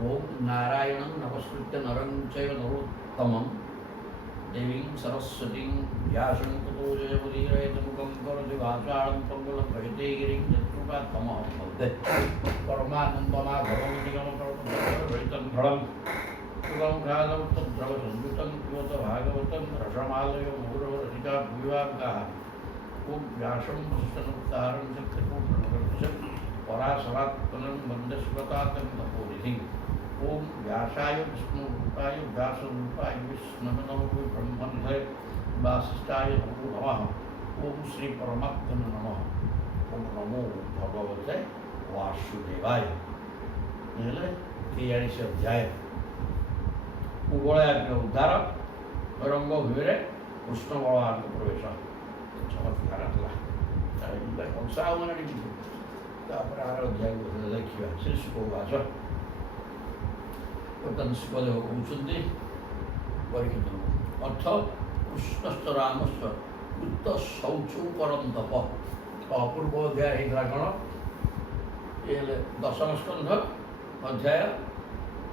ओम नारायणं नमस्कृत्य नरं चैव नरोत्तमं देवीं सरस्वतीं व्यासं ततो जयमुदीरयेतमुखं करोति वाचालं पङ्गुलं भजते गिरिं यत्कृपात्तमः भवते परमानन्दमाधवं निगमकल्पद्रवभृतं फलं सुगं घातवत्तद्रवसंयुतं पिबत भागवतं रसमालयं मुहुरवरसिका भूयागाः ॐ व्यासं वसिष्ठमुक्तारं शक्तिपूर्णमगर्भशं पराशरात्मनं वन्दे सुगतातं तपोनिधिम् ओम व्यासाय विष्णुरूपाय व्यासरूपाय विष्णवे ब्रह्मनिधये वासिष्ठाय नमो नमः। ओम श्री परमात्मने नमः। ओम नमो भगवते वासुदेवाय। हेले 43 अध्याय उभयाग्नि उद्धार रंग भूमिरे कृष्ण बलवान प्रवेश चमत्कार कंसा मन अध्याय देखिए श्री सुखवाच वर्तमान सुखदेव कहते परीक्षित अर्थ कृष्णश्च रामश्च कृत शौचौ परम तप अपूर्व अध्याय होता कौन ये दशम स्कंध अध्याय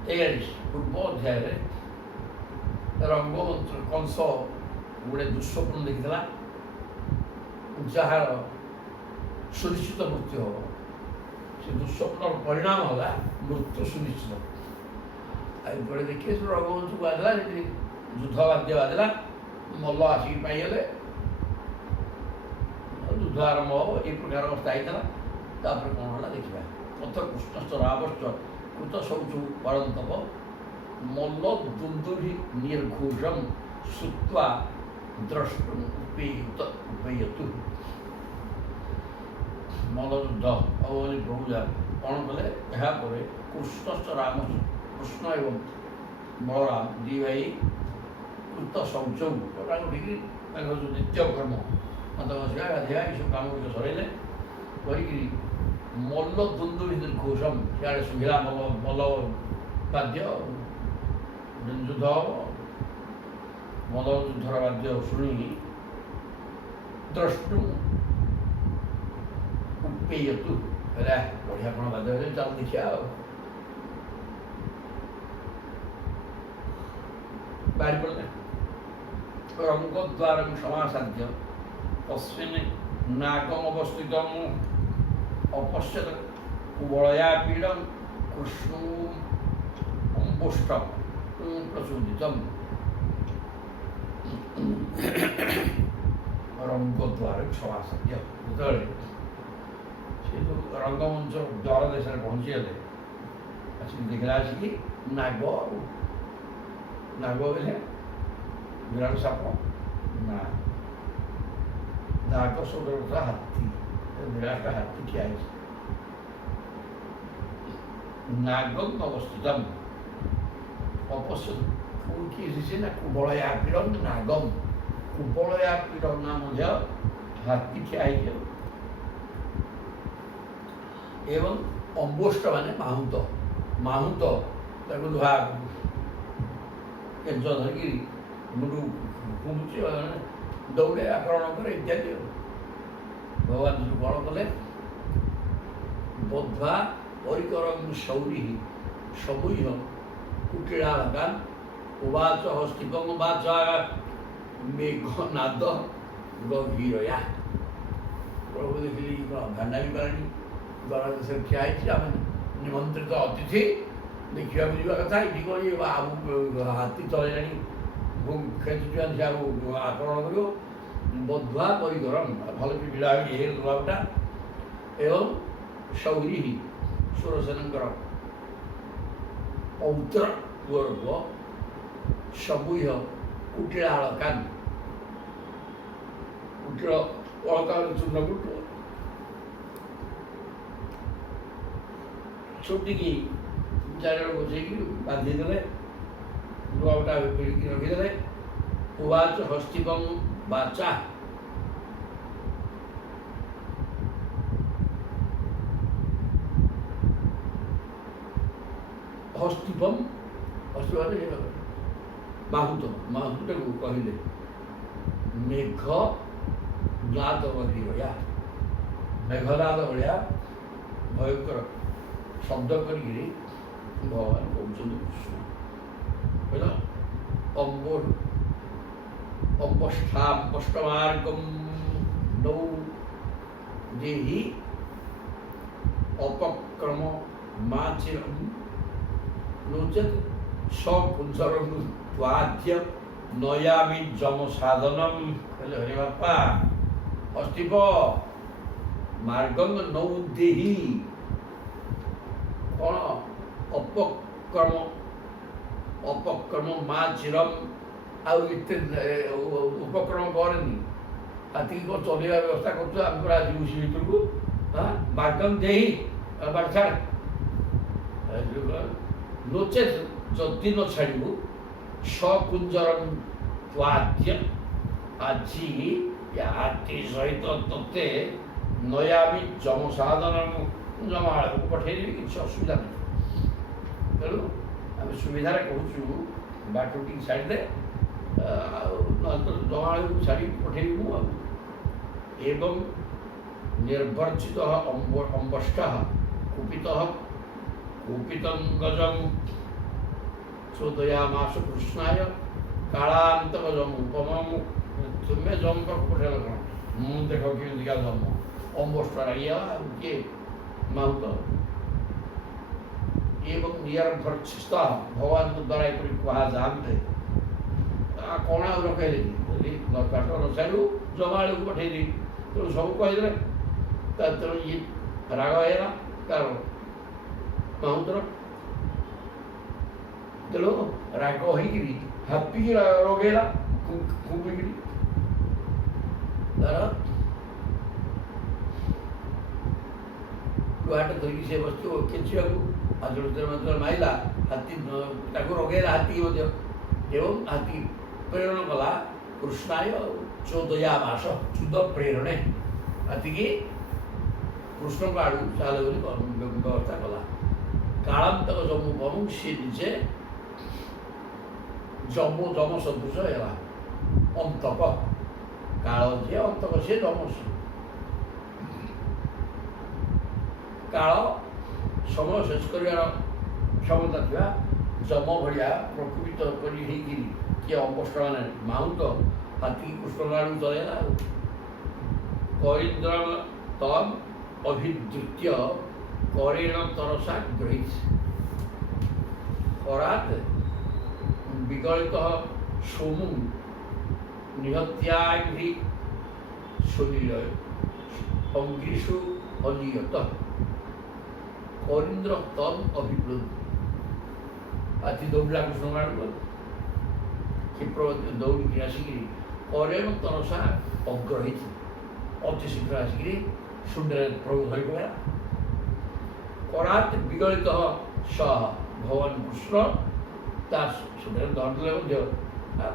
43 पूर्व अध्याय रंगमंत्र कंस गोटे दुस्वप्न देखी जार सुनिश्चित मृत्यु हम से दुस्वप्न परिणाम है मृत्यु सुनिश्चित बड़े देखिए रघुवंश को आदला युद्ध बाध्य बाजला मल्ल आसिक पाइगले युद्ध आरंभ हम ये प्रकार अवस्था होता तापर कौन है देखा अथ कृष्णश्च रामश्च कृत शौचौ परं तप मल्ल दुन्दुभि निर्घोषं श्रुत्वा द्रष्टुम् उपेयतु मल्लयुद्ध अवली प्रभु कौन कले यापर कृष्णश्च रामश्च कृष्ण एवं बलराम दी भाई कृत शौचौ उठिकी जो नित्य कर्म मत बसिया गाधिया ये सब काम गुड़ सरइले करी मल्ल दुन्दुभि निर्घोषम सियाड़े सुभिला मल्ल मल्ल वाद्य युद्ध हम मल्ल युद्धर वाद्य शुणी द्रष्टु उपेयतु बढ़िया कौन वाद्य चल देखिया बाहरी पड़े रंगद्वार समासाध्य तस्मिन् नागम अवस्थित अपश्यत कुबलया पीड़म कृष्ण अम्बुष्ट प्रचोदित रंगद्वार समासाध्य जो रंगमंच द्वार देश में पहुँचीगले देखला आसिक नाग नाग बोले विराट साप ना नाग शब्द हाथी विराट हाथी ठिया नागम अवस्थित अपश्य किए ना कुबलया पीड़म नागम कुबलया पीड़म नाम हाथी ठिया एवं अम्बुष्ट माने माहुत माहुत लुहा केंच धरिकी मुंडू घुमुची दौड़े आक्रमण करे इत्यादि भगवान जो बल कले बद्ध्वा परिकरं शौरी सबूह कुटिलाकान उवाच हस्तिकं वाचा मेघनाद गभीरया प्रभु देखिली भांडा भी पानी द्वारा देश ठिया निमंत्रित अतिथि देखा कथा ये कौन ये हाथी चले खेचुआ आक्रमण कर बद्ध्वा परिकरम भल विड़ा ये दुआटा एवं शौरी सुरसेनकर पौत्र पूर्व सबूह कुटिलाकान कुटिल अलका चूर्णकुट छुट्टी चारिड़ बोझे बांधीदे लुआटा पिड़िकी रखीदे उवाच हस्तिकं वाचा हस्तिपम हस्तिपम माहुत माहुट को कहले मेघ नाद भया मेघनाद भाया भयंकर शब्द करी ଭଗବାନ କହୁଛନ୍ତି କୃଷ୍ଣ କହିଲା ଅବଷ୍ଟାମାର୍ଗମ ନୌ ଦେହି ଅପକ୍ରମ ମାଚିରମ ନଚେତ୍ ସକୁଞ୍ଚରମ ତ୍ୱାଦ୍ୟ ନୟାମି ଯମ ସାଧନମ। କହିଲେ ହରେ ବାପା ହସ୍ତିପ ମାର୍ଗମ ନୌ ଦେହି କ'ଣ ଅପକ୍ରମ ମା ଚିରମ ଆଉ ଏତେ ଉପକ୍ରମ କରେନି ହାତୀକି କ'ଣ ଚଲେଇବା ବ୍ୟବସ୍ଥା କରୁଛୁ ଆମେ ପୁରା ଯିବୁ ସେ ଭିତରକୁ ମାର୍ଗମ ଦେହି ବାଟ ଛାଡ଼ ନଚେତ୍ ଯଦି ନ ଛାଡ଼ିବୁ ସକୁଞ୍ଚରମ ତ୍ୱାଦ୍ୟ ଆଜି ହାତୀ ସହିତ ତୋତେ ନୟାମି ଯମ ସାଧନ ଜମାଳକୁ ପଠେଇଦେବି କିଛି ଅସୁବିଧା ନାହିଁ। ତେଣୁ ଆମେ ସୁବିଧାରେ କହୁଛୁ ବାଟ ଟିକେ ଛାଡ଼ିଦେ ଆଉ ନହେଲେ ତ ଜମାଳକୁ ଛାଡ଼ିକି ପଠେଇବି ମୁଁ ଆଉ। ଏବଂ ନିର୍ଭର୍ଜିତ ଅମ୍ବଷ୍ଟ କୁପିତ କୁପିତଙ୍ଗଜମ ଚୋଦୟାମାସ କୃଷ୍ଣାୟ କାଳାନ୍ତକଜମ ଉପମମ। ତୁମେ ଜମ ପାଖକୁ ପଠେଇଲ କ'ଣ ମୁଁ ଦେଖ କେମିତିକା ଜମ ଅମ୍ବଷ୍ଟ ରାଗିଗଲା ଆଉ କିଏ ମାହୁତ ଏବଂ ନିର୍ଭର୍ଜିତ ଭଗବାନଙ୍କ ଦ୍ୱାରା ଏପରି କୁହାଯାଆନ୍ତେ କ'ଣ ଆଉ ରଖେଇଲେନି ଯଦି କାଠ ନ ଛାଡ଼ୁ ଜମାଳକୁ ପଠେଇଦେବି। ତେଣୁ ସବୁ କହିଦେଲେ ତେଣୁ ଇଏ ରାଗ ହେଇଗଲା ତାର ମାହୁତର। ତେଣୁ ରାଗ ହେଇକିରି ହାପିକି ରଗେଇଲା କୁମ୍ପିକିରି ତାର ଟୁଆଟେ ଧରିକି ସେ ବସିଥିବ କେଞ୍ଚିବାକୁ ହାତ ମଧ୍ୟ ମାଇଲା ହାତୀ ତାକୁ ରଗେଇଲା ହାତୀକି ମଧ୍ୟ ଏବଂ ହାତୀ ପ୍ରେରଣ କଲା କୃଷ୍ଣାୟ ଚୋଦୟାମାସ ଚୁଦ ପ୍ରେରଣେ ହାତୀକି କୃଷ୍ଣଙ୍କ ଆଡ଼କୁ ଚାଲେ ବୋଲି ବ୍ୟବସ୍ଥା କଲା। କାଳାନ୍ତକ ଯମୁ ବମୁ ସିଏ ନିଜେ ଯମ ସଦୃଶ ହେଲା ଅନ୍ତକ କାଳ ଯିଏ ଅନ୍ତକ ସିଏ ଯମ କାଳ ସମୟ ଶେଷ କରିବାର କ୍ଷମତା ଥିବା ଯମ ଭଳିଆ ପ୍ରକୃତ କରି ହେଇକିରି କିଏ ଅବଷ୍ଟ ମାନେ ମାହୁତ ହାତୀ କୃଷ୍ଣ ଆଡ଼କୁ ଚଲେଇଲା ଆଉ। କରୀନ୍ଦ୍ର ତମ୍ ଅଭିଦୃତ୍ୟ କରେଣ ତରସା ଗୃହୀତ ପରାତ୍ ବିଗଳିତ ସୋମୁ ନିହତ୍ୟାଗ୍ରି ସୁନିଳୟ ଅଙ୍ଗିଷୁ ଅନିୟତ କରୀନ୍ଦ୍ର ତମ୍ ଅଭିପ୍ଳୁତ। ହାତୀ ଦୌଡ଼ିଲା କୃଷ୍ଣ ଆଡ଼କୁ କ୍ଷିପ୍ର ଦୌଡ଼ିକି ଆସିକିରି କରେଣ ତରସା ଅଗ୍ରହୀତ ଅତି ଶୀଘ୍ର ଆସିକିରି ଶୂନ୍ୟରେ ପ୍ରଭୁ ଧରି ପକାଇଲା। କରାତ୍ ବିଗଳିତ ସହ ଭଗବାନ କୃଷ୍ଣ ତା ଶୂନ୍ୟରେ ଧରିଦେଲେ ମଧ୍ୟ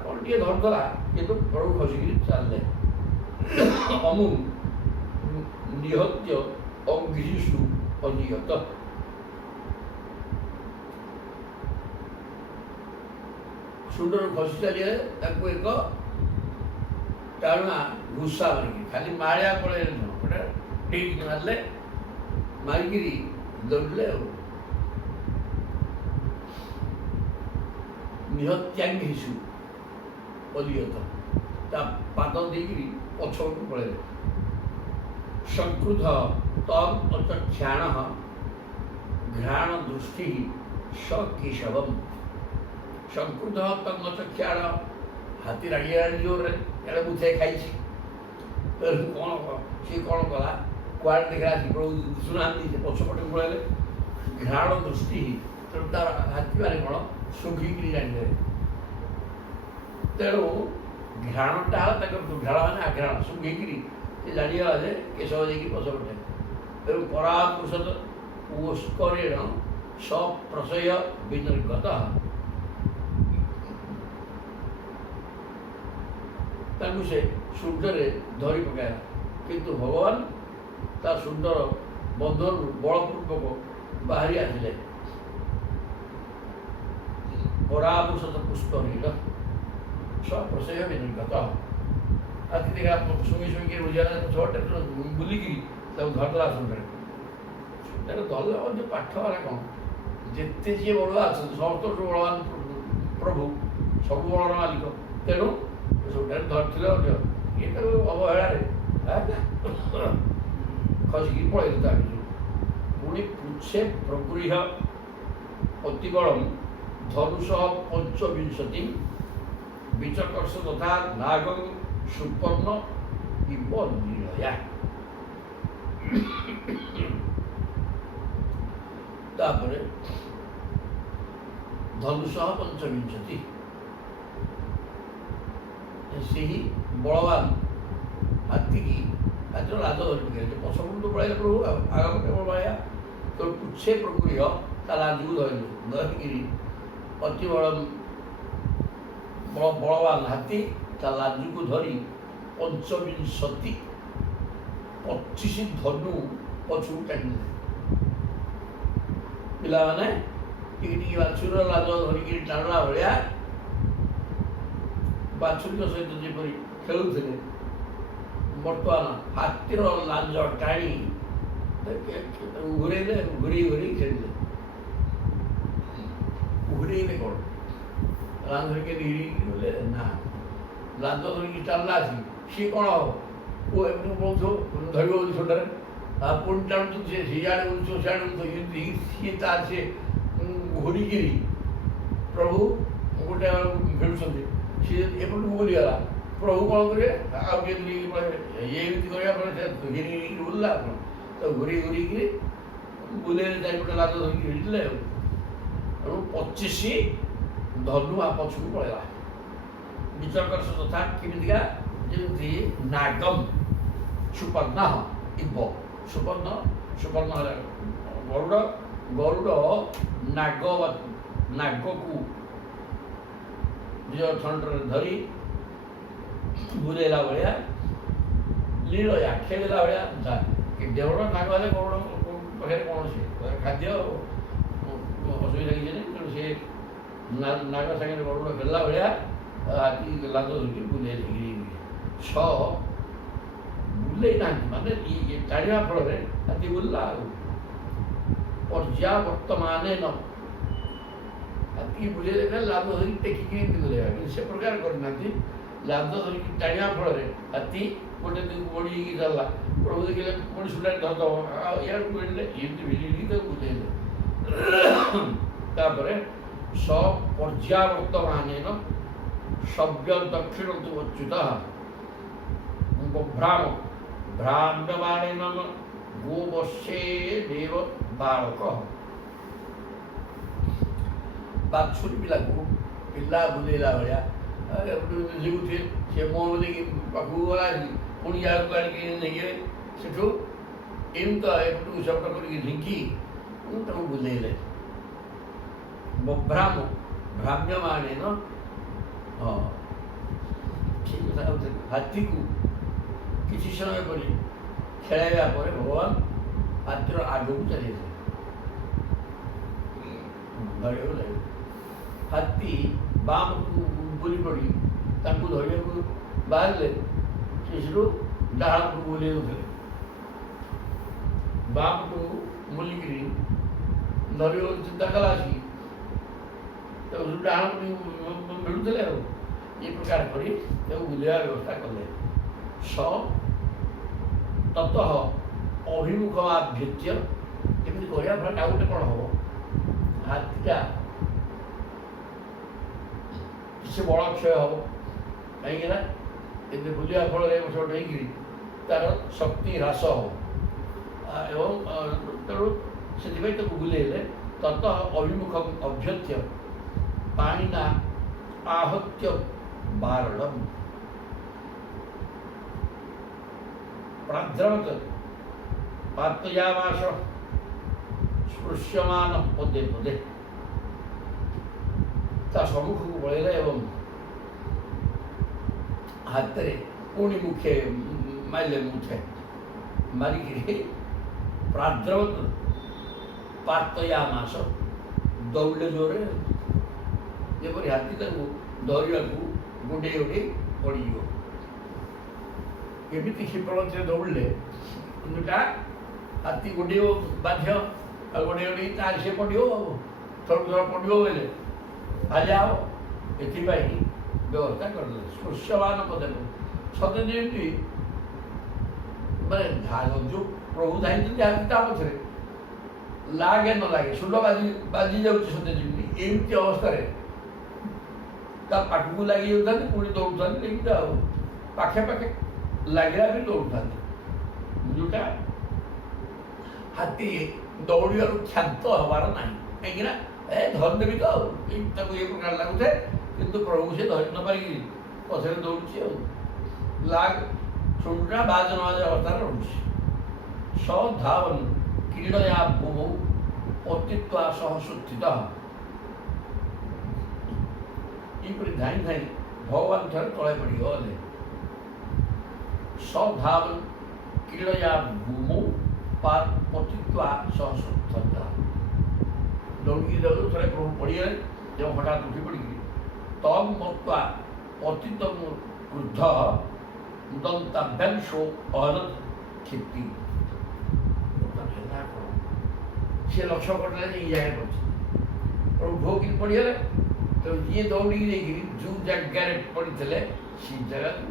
କ'ଣ ଟିକେ ଧରିଦେଲା କିନ୍ତୁ ପ୍ରଭୁ ଖସିକିରି ଚାଲିଲେ। ଅମୁ ନିହତ୍ୟ ଅଙ୍ଗିଷୁ ଅନିୟତ ଶୂନ୍ୟରୁ ଖସି ଚାଲିଗଲେ ତାକୁ ଏକ ଟାଣୁଆ ଘୁଷା ମାରିକି ଖାଲି ମାଳିଆ ପଳେଇଲେ ନୁହଁ ଗୋଟେ ଠିକ୍ ମାରିଲେ ମାରିକିରି ଦୌଡ଼ିଲେ ଆଉ। ନିହତ୍ୟାଙ୍ଗିଷୁ ଅନିୟତ ତା ପାଦ ଦେଇକିରି ପଛକୁ ପଳେଇଲେ। ସଂକ୍ରୁଧ ତମ୍ ଅଚକ୍ଷାଣ ଘ୍ରାଣ ଦୃଷ୍ଟି ସ କେଶବମ୍। ସଂକ୍ରୁଧ ତମ୍ ଅଚକ୍ଷାଣ ହାତୀ ରାଗିଗଲାଣି ଜୋରରେ ଏଡ଼େ ବୁଥେଇ ଖାଇଛି। ତେଣୁ କ'ଣ ସିଏ କ'ଣ କଲା କୁଆଡ଼େ ଦେଖିଲା ପ୍ରଭୁ ଶୁଣାନ୍ତି ସେ ପଛପଟେ ପଳେଇଲେ। ଘ୍ରାଣ ଦୃଷ୍ଟି ତେଣୁ ତାର ହାତୀ ମାନେ କ'ଣ ଶୁଙ୍ଘିକିରି ଜାଣିଦେଲେ। ତେଣୁ ଘ୍ରାଣଟା ହେଲା ତାଙ୍କର ଘ୍ରାଣ ମାନେ ଆଘ୍ରାଣ ଶୁଙ୍ଘିକିରି ସେ ଜାଣିଗଲା ଯେ କେଶବ ଯାଇକି ପଛପଟେ। ତେଣୁ ପରାମୃଷତ ପୁଷ୍କରେଣ ସପ୍ରଶୟ ବିନିର୍ଗତ ତାଙ୍କୁ ସେ ଶୂନ୍ୟରେ ଧରି ପକାଇଲା। କିନ୍ତୁ ଭଗବାନ ତା ସୁନ୍ଦର ବନ୍ଧନରୁ ବଳପୂର୍ବକ ବାହାରି ଆସିଲେ। ପରାମୃଷତ ପୁଷ୍କରେଣ ସପ୍ରଶୟ ବିନିର୍ଗତ ହାତୀ ଦେଖା ଶୁଙ୍ଗି ଶୁଙ୍ଗି ବୁଝିଗଲା ପଛପଟେ ବୁଲିକିରି ତାକୁ ଧରିଦେଲା ଶୂନ୍ୟରେ। ତାକୁ ଧରିଲା ମଧ୍ୟ ପାଠ ହେଲା କ'ଣ ଯେତେ ଯିଏ ବଳୁଆ ଅଛନ୍ତି ସମସ୍ତଙ୍କଠୁ ବଳବାନ ପ୍ରଭୁ, ସବୁ ବଳର ମାଲିକ। ତେଣୁ ସବୁଠାରେ ଧରିଥିଲେ ମଧ୍ୟ ଇଏ ତ ଅବହେଳାରେ ଖସିକି ପଳେଇଲେ ତା ଭିତରୁ। ପୁଣି ପୃଚ୍ଛେ ପ୍ରଗୃହ୍ୟ ଅତିବଳଂ ଧନୁଷଃ ପଞ୍ଚବିଂଶତି ବିଚକର୍ଷ ତଥା ନାଗଂ ସୁପର୍ଣ୍ଣ ଇବ ନିଳୟା। ତାପରେ ଧନୁଷଃ ପଞ୍ଚବିଂଶତି, ସେହି ବଳବାନ ହାତୀକି ହାତୀର ଲାଦ ଧରି ପକାଇଲେ। ପଛପଟୁ ପଳାଇଲେ ପ୍ରଭୁ, ଆଗପଟେ ବଳବାୟା। ତ ପୃଚ୍ଛେ ପ୍ରଗୃହ୍ୟ ତା ଲାଜକୁ ଧରିଲେ, ଧରିକିରି ଅତି ବଳବାନ ହାତୀ ତା ଲାଜକୁ ଧରି ପଞ୍ଚବିଂଶତି 25 ଧନୁ ପଛକୁ ଟାଣିଦେଲେ। ପିଲାମାନେ ଟିକେ ଟିକେ ବାଛୁରୀର ଲାଜ ଧରିକିରି ଟାଣିଲା ଭଳିଆ ବାଛୁରୀଙ୍କ ସହିତ ଯେପରି ଖେଳୁଥିଲେ, ବର୍ତ୍ତମାନ ହାତୀର ଲାଞ୍ଜ ଟାଣି ଘୁରେଇଲେ, ଘୁରେଇ ଘୁରେଇ ଖେଳିଲେ। ଘୁରେଇଲେ କ'ଣ? ଲାଞ୍ଜ ଧରିକି ଘିରିକି ଗଲେ ନା, ଲାଞ୍ଜ ଧରିକି ଚାଲିଲା ଆସି ସିଏ କ'ଣ ହବ? ପୁଅ ଏମିତି କହୁଥିବ, ଧରିବ ବୋଲି ଛୋଟରେ, ପୁଣି ଟାଣୁଛନ୍ତି, ସେ ସିଆଡ଼େ ବୁଲୁଥିବ, ସିଆଡ଼େ ବୁଲୁଥିବ, ଏମିତି ସିଏ ତାର ସେ ଘୁରିକିରି ପ୍ରଭୁ ଗୋଟେ ଖେଳୁଛନ୍ତି, ସିଏ ଏପଟକୁ ବୁଲିଗଲା। ପ୍ରଭୁ କ'ଣ କରିବେ? ଆଉ କେମିତି ଏମିତି କରିବା ପରେ ସେ ଘିରି ଘିରିକି ବୁଲିଲା। ତ ଘୁରି ଘୁରିକିରି ବୁଲେଇଲେ, ଚାରିପଟେ ଲାଜ ଧରିକି ଭିଡ଼ିଲେ। ଆଉ ତେଣୁ 25 ଧନୁ ପଛକୁ ପଳେଇଲା। ବିଚକର୍ଷ ତଥା କେମିତିକା? ଯେମିତି ନାଗମ୍ ସୁପର୍ଣ୍ଣ ଇବ। ସୁପର୍ଣ୍ଣ ହେଲା ଗରୁଡ଼। ଗରୁଡ଼ ନାଗକୁ ନିଜ ଥଣ୍ଟରେ ଧରି ବୁଲେଇଲା ଭଳିଆ, ଲୀଳୟା ଖେଳିଲା ଭଳିଆ। ଦେଉଳ ନାଗ ହେଲେ ଗରୁଡ଼ ପାଖରେ କୌଣସି ଖାଦ୍ୟ ଅସୁବିଧା କିଛି ନାହିଁ। ତେଣୁ ସେ ନାଗ ସାଙ୍ଗରେ ଗରୁଡ଼ ଖେଳିଲା ଭଳିଆ ହାତୀ ଲାଞ୍ଚ ଧରିକି ବୁଲେଇଲେ। ବୁଲେଇ ନାହାନ୍ତି, ମାନେ ଟାଣିବା ଫଳରେ ହାତୀ ବୁଲିଲା। ଆଉ ପର୍ଯ୍ୟାବର୍ତ୍ତମାନ ହାତୀ ବୁଲେଇଲେ ଖାଲି ଲାଞ୍ଚ ଧରିକି ଟେକିକି ବୁଲେଇବା, କିନ୍ତୁ ସେ ପ୍ରକାର କରିନାହାନ୍ତି। ଲାଞ୍ଚ ଧରିକି ଟାଣିବା ଫଳରେ ହାତୀ ଗୋଟେ ଦିନକୁ ବଢ଼ି ହେଇକି ଚାଲିଲା। ପ୍ରଭୁ ଦେଖିଲେ ପୁଣି ସୁଟାରେ ଧରିଦେବ, ଆଉ ଇଆଡ଼କୁ ଭିଡ଼ିଲେ, ଏମିତି ଭିଡ଼ିକି ତାକୁ ବୁଲେଇଲେ। ତାପରେ ପର୍ଯ୍ୟାବର୍ତ୍ତମାନ ସବ୍ୟ ଦକ୍ଷିଣ ତୁ ଅଚ୍ୟୁତ ଭ୍ରାମ୍ୟମାଣେନ ଗୋବର୍ଷେ ଦେବ ବାଳକ। ବାଛୁରୀ ପିଲା ବୁଲେଇଲା ଭଳିଆ ଝିକୁଥିବେ, ସେ ମୁହଁ ବୁଲେଇକି ପାଖକୁ ଗଲା, ପୁଣି ଯାହାକୁ ଆଣିକି ନେଇଯିବେ ସେଠୁ ଏମିତି ଏପଟକୁ ସେପଟ କରିକି ଝିଙ୍କି ତାକୁ ବୁଲେଇଲେ। ଭ୍ରାମ୍ୟମାଣେନ, ହଁ ଠିକ୍ କଥା କହୁଥିଲେ। ହାତୀକୁ କିଛି ସମୟ କରି ଖେଳାଇବା ପରେ ଭଗବାନ ହାତୀର ଆଗକୁ ଚାଲିଯାଇଥିଲେ। ଧରିବାକୁ ଲାଗିଲେ। ହାତୀ ବାମକୁ ବୁଲି ପଡ଼ି ତାଙ୍କୁ ଧରିବାକୁ ବାହାରିଲେ, ସେଠୁ ଡାହାଣକୁ ବୁଲେଇ ଦେଉଥିଲେ। ବାମକୁ ବୁଲିକିରି ଧରିବାକୁ ଚିନ୍ତା କଲା, ଆସିକି ତାକୁ ଡାହାଣକୁ ଭିଡ଼ୁଥିଲେ। ଆଉ ଏ ପ୍ରକାର କରି ତାକୁ ବୁଲେଇବା ବ୍ୟବସ୍ଥା କଲେ। ତତଃ ଅଭିମୁଖମାଭ୍ୟଚ୍ୟ, ଏମିତି କରିବା ଫଳରେ ଆଉ ଗୋଟେ କ'ଣ ହେବ? ହାତୀଟା କିଛି ବଳକ୍ଷୟ ହେବ। କାହିଁକିନା ଏମିତି ବୁଲିବା ଫଳରେ ଛୋଟ ହେଇକିରି ତା'ର ଶକ୍ତି ହ୍ରାସ ହେବ, ଏବଂ ତେଣୁ ସେଥିପାଇଁ ତାକୁ ବୁଲେଇଲେ। ତତଃ ଅଭିମୁଖ ଅଭ୍ୟଚ୍ୟ ପାଣିନା ଆହତ୍ୟ ବାରଣମ୍ ପ୍ରାଧ୍ରବତ୍ ପାତୟାମାସ ସ୍ପୃଶ୍ୟମାନ ପଦେ ପଦେ। ତା ସମ୍ମୁଖକୁ ପଳେଇଲେ ଏବଂ ହାତରେ ପୁଣି ମୁଖେ ମାରିଲେ, ମୁଠେ ମାରିକିରି ପ୍ରାଧ୍ରବତ୍ ପାତୟାମାସ ଦୌଡ଼ିଲେ ଜୋରରେ, ଯେପରି ହାତୀ ତାକୁ ଧରିବାକୁ ଗୋଡ଼େଇ ଗୋଡ଼େଇ ପଡ଼ିଯିବ। ଏମିତି କ୍ଷିପ୍ରଗତିରେ ଦୌଡ଼ିଲେ ହାତୀ ଗୋଡ଼େଇବ ବାଧ୍ୟ, ଆଉ ଗୋଡ଼େଇ ଗୋଡ଼େଇ ତାର ସିଏ ପଡ଼ିବ। ଆଉ ଥର ପଡ଼ିବ ବୋଇଲେ ଆଜି ଆଉ ଏଥିପାଇଁ ବ୍ୟବସ୍ଥା କରିଦେଲେ ସ୍ପୃଶ୍ୟମାନ ପଦେ ସତେ ଯେମିତି ମାନେ ଯେଉଁ ପ୍ରଭୁ ଧାଇଁଛନ୍ତି ଯାହାକି ତା ପଛରେ ଲାଗେ ନ ଲାଗେ ସୁଲ ବାଜି ଯାଉଛି ସତେ ଯେମିତି ଏମିତି ଅବସ୍ଥାରେ ତା ପାଖକୁ ଲାଗି ଯାଉଥାନ୍ତି ପୁଣି ଦୌଡ଼ୁଥାନ୍ତି ଏମିତି ଆଉ ପାଖେ ପାଖେ ଲାଗିଲା ବି ଦୌଡ଼ୁଥାନ୍ତି ଯେଉଁଟା ହାତୀ ଦୌଡ଼ିବାରୁ କ୍ଷାନ୍ତ ହେବାର ନାହିଁ କାହିଁକିନା ଧରିଦେବି ତ ଆଉ ତାକୁ ଏ ପ୍ରକାର ଲାଗୁଥାଏ କିନ୍ତୁ ପ୍ରଭୁ ସେ ଧରି ନ ପାରିକି ପଛରେ ଦୌଡ଼ୁଛି ଆଉ ଲାଗ ଶୁଣୁଟା ବାଜ ନ ବାଜ ଅବସ୍ଥାରେ ରହୁଛି ସଧାବନ କ୍ରୀଡ଼ୟା ଭୂମୌ ପତିତ୍ୱା ସହ ସୁସ୍ଥିତ ଏହିପରି ଧାଇଁ ଧାଇଁ ଭଗବାନ ଠାରେ ତଳେ ପଡ଼ିଗଲେ ସଧାବନ କ୍ରୀଡ଼ୟା ଭୂମୌ ପତିତ୍ୱା ସହ ସୁସ୍ଥିତ ଦୌଡ଼ିକି ଦୌଡ଼ ଥରେ ପ୍ରଭୁ ପଡ଼ିଗଲେ ଯେଉଁ ହଠାତ୍ ଉଠି ପଡ଼ିକି ତମ୍ ମତ୍ୱା ପତିତ କ୍ରୁଦ୍ଧ ଦନ୍ତାଭ୍ୟାଂଶୋ ଅହନତ କ୍ଷିତି ସେ ଲକ୍ଷ୍ୟ କରିଦେଲେ ଯେ ଏଇ ଜାଗାରେ ପଡ଼ିଛି ପ୍ରଭୁ ଢୋକିକି ପଡ଼ିଗଲେ ତେଣୁ ଯିଏ ଦୌଡ଼ିକି ଯାଇକିରି ଯେଉଁ ଜାଗାରେ ପଡ଼ିଥିଲେ ସେ ଜାଗାକୁ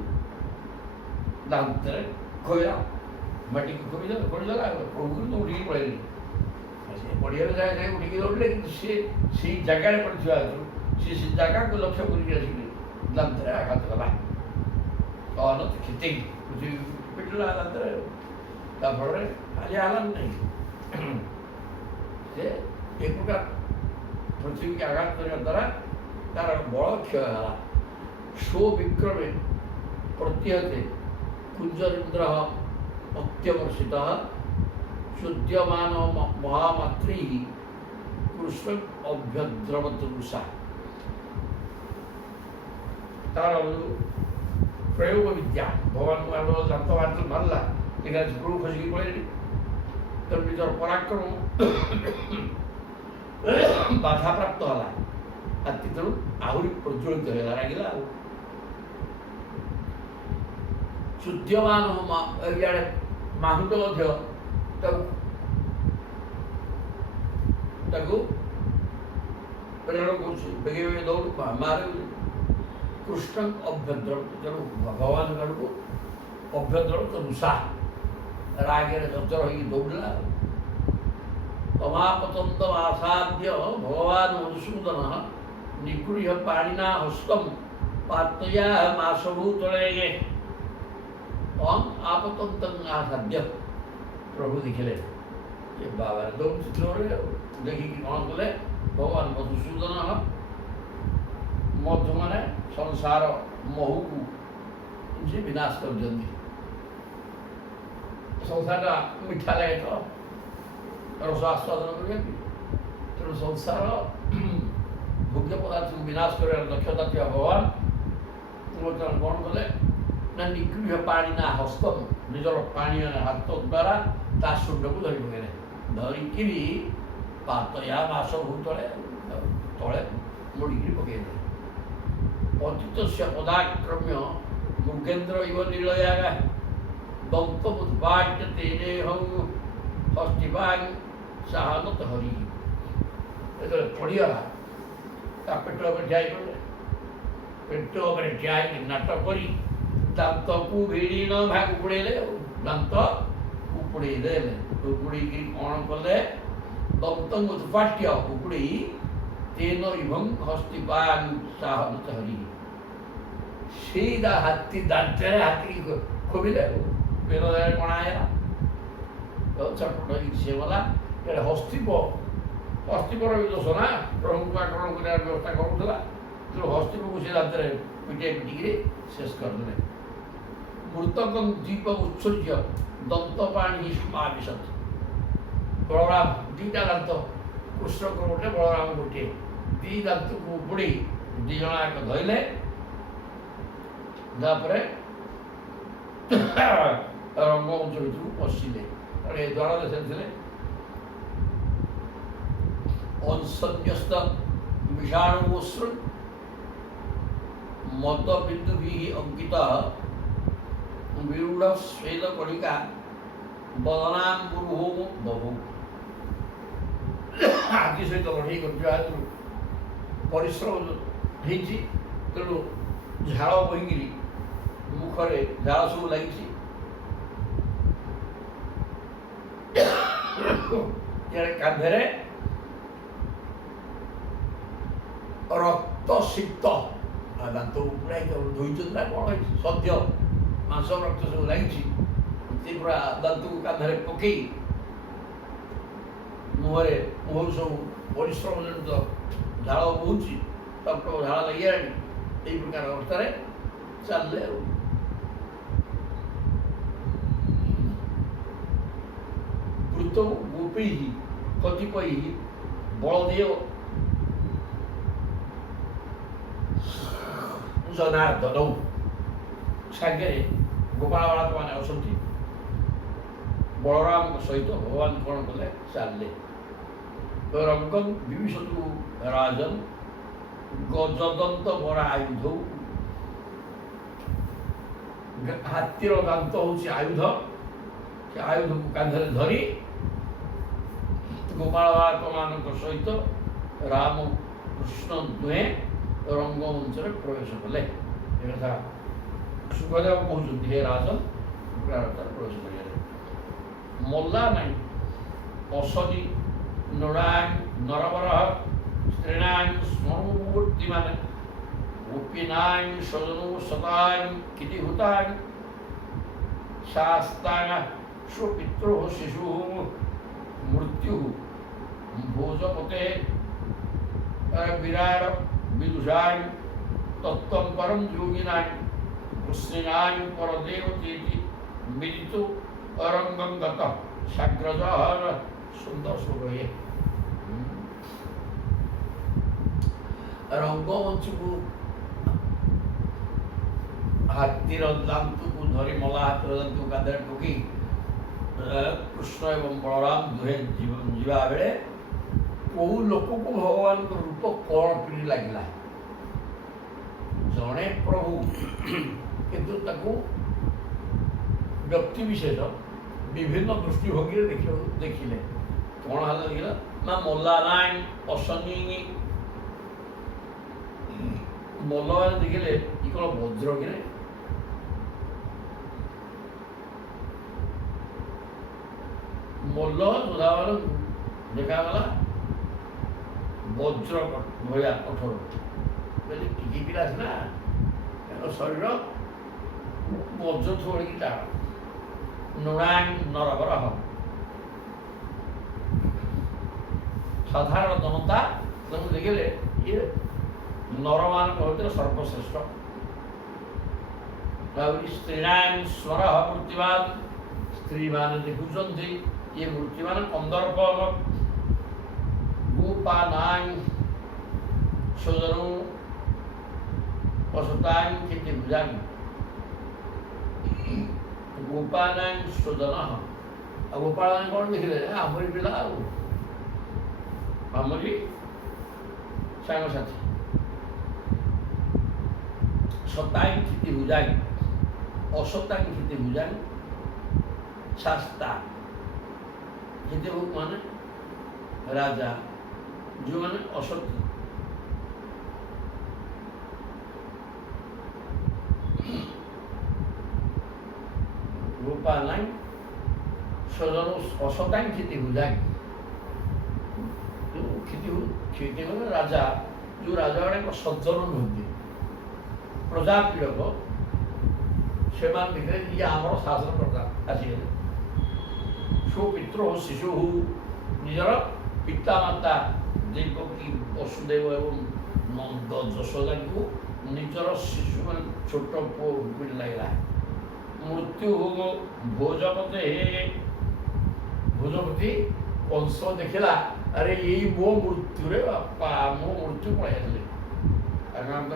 ଦାନ୍ତରେ ଖୋଇଲା ମାଟିକୁ ଖୋଳିଦେଲା ପ୍ରଭୁକୁ ଦୌଡ଼ିକି ପଳେଇଲେ ସେ ପଡ଼ିଗଲେ ଜାଗା ଜାଗା ଉଠିକି ଦୌଡ଼ିଲେ କିନ୍ତୁ ସେ ସେଇ ଜାଗାରେ ପଡ଼ିଥିବା ହେତୁ ସେ ଜାଗାକୁ ଲକ୍ଷ୍ୟ କରିକି ଆସିକି ଦାନ୍ତରେ ଆଘାତ କଲା ଅନନ୍ତ କ୍ଷତି ପିଟିଲା ଦାନ୍ତରେ ତାଫଳରେ ଆଜି ଆଲାମ ନାହିଁ ସେ ଏ ପ୍ରକାର ପୃଥିବୀକି ଆଘାତ କରିବା ଦ୍ୱାରା ତାର ବଳ କ୍ଷୟ ହେଲା ସ୍ୱବିକ୍ରମେ ପ୍ରତ୍ୟହତେ କୁଞ୍ଜରିନ୍ଦ୍ର ଅତ୍ୟମର୍ଷିତ ଚୁଦ୍ୟମାନ ମହାମାତ୍ରୀ କୃଷ୍ଣ ଅଭ୍ୟଦ୍ରବତୃଷା ତାର ପ୍ରୟୋଗ ବିଦ୍ୟା ଭଗବାନଙ୍କୁ ଆମର ଦାନ୍ତ ମାରିଲା ଏଇଟା ଉପରକୁ ଖସିକି ପଳେଇଲି ତେଣୁ ନିଜର ପରାକ୍ରମ ବାଧାପ୍ରାପ୍ତ ହେଲା ହାତୀ ତେଣୁ ଆହୁରି ପ୍ରଜ୍ୱଳିତ ହେଲା ଲାଗିଲା ଆଉ ଚୁଦ୍ୟମାନ ଇଆଡ଼େ ମାହୁଟ ମଧ୍ୟ ତାକୁ ପ୍ରେରଣ କରୁଛି ବେଗେ ବେଗେ ଦୌଡ଼ ମାରେ କୃଷ୍ଣ ଅଭ୍ୟଦ୍ର ତେଣୁ ଭଗବାନଙ୍କ ଆଡ଼କୁ ଅଭ୍ୟଦ୍ର ରୁଷା ରାଗରେ ଜର୍ଜର ହେଇକି ଦୌଡ଼ିଲା ତମାପତନ୍ତ ଆସାଦ୍ୟ ଭଗବାନ ମଧୁସୂଦନ ନିଗୃହ୍ୟ ପାଣିନା ହସ୍ତମ ପାତୟା ମାସଭୂତଳେ ଆପତନ୍ତ ଆସାଦ୍ୟ ପ୍ରଭୁ ଦେଖିଲେ ଏ ବାବା ଦୌଡ଼ୁଛି ଜୋରରେ ଦେଖିକି କ'ଣ କଲେ ଭଗବାନ ମଧୁସୂଦନ ମଧୁ ମାନେ ସଂସାର ମହୁକୁ ସେ ବିନାଶ କରିଦିଅନ୍ତି ସଂସାରଟା ମିଠା ଲାଗେ ତ ରସ ଆସ୍ୱାଦନ କରିବାକୁ ତେଣୁ ସଂସାର ଭୋଗ୍ୟ ପଦାର୍ଥକୁ ବିନାଶ କରିବାର ଦକ୍ଷତା ଥିବା ଭଗବାନ ବର୍ତ୍ତମାନ କ'ଣ କଲେ ନା ନିଗୃହ୍ୟ ପାଣି ନା ହସ୍ତ ନିଜର ପାଣି ହାତ ଦ୍ୱାରା ତା ଶୁଣ୍ଡକୁ ଧରି ପକେଇଲେ ଧରିକିରି ପାତୟା ମାସ ଭୂତଳେ ତଳେ ମୋଡ଼ିକିରି ପକେଇଲେ ପତିତସ୍ୟ ପଦାକ୍ରମ୍ୟ ମୃଗେନ୍ଦ୍ର ଇବ ନୀଳୟା ଦନ୍ତବୁଦ୍ବାଟ୍ୟ ତେନେ ହସ୍ତିବାଂ ସାହାନତ ହରି ଯେତେବେଳେ ପଡ଼ିଗଲା ତା ପେଟ ଉପରେ ଠିଆ ହେଇପଡ଼ିଲେ ପେଟ ଉପରେ ଠିଆ ହେଇକି ନାଟକ କରି ଦାନ୍ତକୁ ଭିଡ଼ି ନ ଉପୁଡ଼େଇଲେ ଦାନ୍ତ ଉପୁଡ଼େଇ ଦେଲେ ଉପୁଡ଼େଇକି କ'ଣ କଲେ ଦନ୍ତଙ୍କୁ ଉତ୍ପାଟ୍ୟ ଉପୁଡ଼େଇ ତେନ ଇଭଂ ହସ୍ତିବାଂ ସାହାନତ ହରି ସେଇ ହାତୀ ଦାନ୍ତରେ ହାତୀ ଖୋବିଲେ ପେନ ଜାଗାରେ କଣା ହେଲା ଛଟପଟ ହେଇକି ସିଏ ଗଲା ଏଇଟା ହସ୍ତିପର ବି ଦୋଷ ନା ପ୍ରଭୁଙ୍କୁ ଆକ୍ରମଣ କରିବାର ବ୍ୟବସ୍ଥା କରୁଥିଲା ତେଣୁ ହସ୍ତିପକୁ ସେ ଦାନ୍ତରେ ପିଟିକିରି ଶେଷ କରିଦେଲେ ମୃତକ ଦ୍ୱୀପ ଉତ୍ସର୍ଜ୍ୟ ଦନ୍ତ ପାଣି ସମାବିଶତ ବଳରାମ ଦୁଇଟା ଦାନ୍ତ କୃଷ୍ଣଙ୍କର ଗୋଟେ ବଳରାମ ଗୋଟିଏ ଦୁଇ ଦାନ୍ତକୁ ଉପୁଡ଼ି ଦୁଇ ଜଣ ଯାକ ଧଇଲେ ତାପରେ ରଙ୍ଗମଞ୍ଚ ଭିତରକୁ ପଶିଲେ କାରଣ ଏ ଦ୍ୱାର ଦେଶରେ ଥିଲେ ଅସନ୍ୟସ୍ତ ବିଷାଣୁଶ୍ରୁ ମଦ ବିନ୍ଦୁ ବି ଅଙ୍କିତ ବିରୁଢ଼ ସ୍ୱେଦ କଣିକା ବଦନାମ୍ବୁରୁହୋମ ବହୁ ହାତୀ ସହିତ ଲଢ଼େଇ କରିଥିବା ହେତୁ ପରିଶ୍ରମ ହେଇଛି, ତେଣୁ ଝାଳ ବୋହିକିରି ମୁଖରେ ଝାଳ ସବୁ ଲାଗିଛି। ଇଆଡ଼େ କାନ୍ଧରେ ରକ୍ତ ସିକ୍ତ, ଦାନ୍ତ ପୁରା ଧୋଇଛନ୍ତି ନା କ'ଣ ହେଇଛି, ସଦ୍ୟ ମାଂସ ରକ୍ତ ସବୁ ଲାଗିଛି। ସେ ପୁରା ଦାନ୍ତକୁ କାନ୍ଧରେ ପକେଇ ମୁହଁରୁ ସବୁ ପରିଶ୍ରମ ଜନିତ ଝାଳ ବହୁଛି, ଟପଟପ ଝାଳ ଲାଗିଗଲାଣି। ଏଇ ପ୍ରକାର ଅବସ୍ଥାରେ ଚାଲିଲେ ଆଉ। ପୃଥୁ ଗୋପୀ କତିପୟୀ ବଳଦେବ ଜନାର୍ଦ୍ଦନ ସାଙ୍ଗରେ ଗୋପାଳ ବାଳକମାନେ ଅଛନ୍ତି। ବଳରାମଙ୍କ ସହିତ ଭଗବାନ କ'ଣ କଲେ, ଚାଲିଲେ। ରଙ୍ଗମ ବିଭୀଷତୁ ରାଜନ ଗଜଦନ୍ତ ବରା ଆୟୁଧ, ହାତୀର ଦାନ୍ତ ହେଉଛି ଆୟୁଧ। ସେ ଆୟୁଧକୁ କାନ୍ଧରେ ଧରି ଗୋପାଳ ବାଳକମାନଙ୍କ ସହିତ ରାମ କୃଷ୍ଣ ଦୁହେଁ ରଙ୍ଗମଞ୍ଚରେ ପ୍ରବେଶ କଲେ। ଏ କଥା ସୁଖଦେବ କହୁଛନ୍ତି, ହେ ରାଜନ ପ୍ରବେଶ କରିଗଲେ। ମଲା ନାହିଁ ଅସନି ନୋଡ଼ାଂ ନରବରହ ସ୍ତ୍ରୀଣାଂ ସ୍ମୃତିମାନେ ଗୋପୀନାଂ ସଜନୁ ସତାଂ କିତିଭୂତାଂ ଶାସ୍ତାଂ ସ୍ୱପିତୃ ଶିଶୁ ମୃତ୍ୟୁ ଭୋଜପତେ ବିରାଟ ବିଦୁଷାଂ ତତ୍ତ୍ୱଂ ପରଂ ଯୋଗିନାଂ କୃଷ୍ଣାଂ ପରଦେବତୀତି ମିଳିତୁ ଅରଙ୍ଗଂ ଗତ ସାଗ୍ରଜ। ସୁନ୍ଦର ଶ୍ଲୋକ ଇଏ। ରଙ୍ଗମଞ୍ଚକୁ ହାତୀର ଦାନ୍ତକୁ ଧରି, ମଲା ହାତୀର ଦାନ୍ତକୁ କାନ୍ଧରେ ପକେଇ କୃଷ୍ଣ ଏବଂ ବଳରାମ ଦୁହେଁ ଯିବା ବେଳେ କୋଉ ଲୋକକୁ ଭଗବାନଙ୍କ ରୂପ କ'ଣ ପିଢ଼ି ଲାଗିଲା। ଜଣେ ପ୍ରଭୁ, କିନ୍ତୁ ତାକୁ ବ୍ୟକ୍ତି ବିଶେଷ ବିଭିନ୍ନ ଦୃଷ୍ଟିଭଙ୍ଗୀରେ ଦେଖିଲେ। କ'ଣ ହେଲା ଦେଖିଲା ନା, ମଲା ନାଇଁ ଅସନି ମଲ୍ଲମାନେ ଦେଖିଲେ ଇ କ'ଣ ବଜ୍ର କିରେ, ମଲ୍ଲ ଯୋଦ୍ଧାମାନଙ୍କୁ ଦେଖାଗଲା ବଜ୍ର ଭଳିଆ କଠୋର। କହିଲେ ଟିକି ପିଲା ସିନା, ତାଙ୍କ ଶରୀର ବଜ୍ର ଥୋଡ଼ିକି ଟାଣ। ନୃଣାଂ ନରବରହ, ସାଧାରଣ ଜନତା ତାଙ୍କୁ ଦେଖିଲେ ଇଏ ନରମାନଙ୍କ ଭିତରେ ସର୍ବଶ୍ରେଷ୍ଠ। ସ୍ତ୍ରୀଣାଂ ସ୍ୱର ମୂର୍ତ୍ତିମାନ, ସ୍ତ୍ରୀମାନେ ଦେଖୁଛନ୍ତି ଇଏ ମୂର୍ତ୍ତିମାନ କନ୍ଦର୍ପ। ଗୋପାନାଂ ସଜନୁ ଅସତାଂ କ୍ଷିତିଭୁଜାଂ, ଗୋପାନାଂ ସଜନ। ଆଉ ଗୋପାଳମାନେ କ'ଣ ଦେଖିଲେ, ଆମରି ପିଲା, ଆଉ ଆମରି ସାଙ୍ଗସାଥି। ସତାଂ କ୍ଷିତିଭୁଜାଂ ଅସତାଂ କ୍ଷିତିଭୁଜାଂ ଶାସ୍ତା। କ୍ଷିତିଭୋଗ ମାନେ ରାଜା, ଯେଉଁମାନେ ଅସତୀ। ଗୋପାନାଂ ସଜନୁ ଅସତାଂ କ୍ଷିତିଭୁଜାଂ। କ୍ଷିତି ମାନେ ରାଜା, ଯେଉଁ ରାଜା ଗୁଡ଼ାକ ସଜ୍ଜନ ନୁହନ୍ତି, ପ୍ରଜାପୀଡ଼କ, ସେମାନେ ଦେଖିଲେ ଇଏ ଆମର ଶାସନକର୍ତ୍ତା ଆସିଗଲେ। ସୁପିତୃ ଶିଶୁ, ନିଜର ପିତାମାତା ଦେବକୀ ବସୁଦେବ ଏବଂ ନନ୍ଦ ଯଶୋଦାଙ୍କୁ ନିଜର ଶିଶୁ ମାନେ ଛୋଟ ପୁଅ ପିଢ଼ି ଲାଗିଲା। ମୃତ୍ୟୁ ଭୋଜପତେ, ଭୋଜପତି କଂସ ଦେଖିଲା, ଆରେ ଏଇ ମୋ ମୃତ୍ୟୁରେ ବାପା, ମୋ ମୃତ୍ୟୁ ପଳାଇ ଆସିଲେ। କାରଣ ତ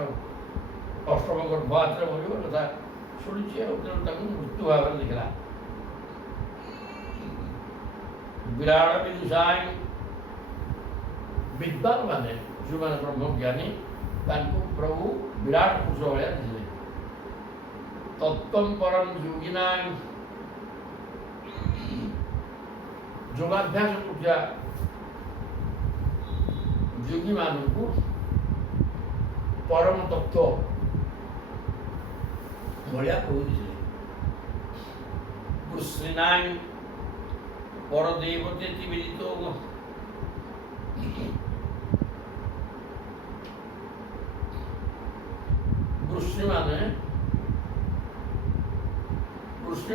ଅଷ୍ଟମ ଗର୍ଭପାତରେ ମରିବ କଥା ଶୁଣିଛି, ଆଉ ତେଣୁ ତାକୁ ମୃତ୍ୟୁ ଭାବରେ ଦେଖିଲା। ବିରାଟ ବିଦୁଷାଂ, ବିଦ୍ୱାନ ମାନେ ଯେଉଁମାନେ ବ୍ରହ୍ମଜ୍ଞାନୀ, ତାଙ୍କୁ ପ୍ରଭୁ ବିରାଟ ପୁରୁଷ ଭଳିଆ ଥିଲେ। ତତ୍ତ୍ୱଂ ପରଂ ଯୋଗିନାଂ, ଯୋଗାଭ୍ୟାସ କରୁଥିବା ଯୋଗୀମାନଙ୍କୁ ପରମ ତତ୍ତ୍ୱ ଭଳିଆ କହୁଥିଲେ। କୃଷ୍ଣାଂ ପରଦେବତେତି ବିଦିତୋ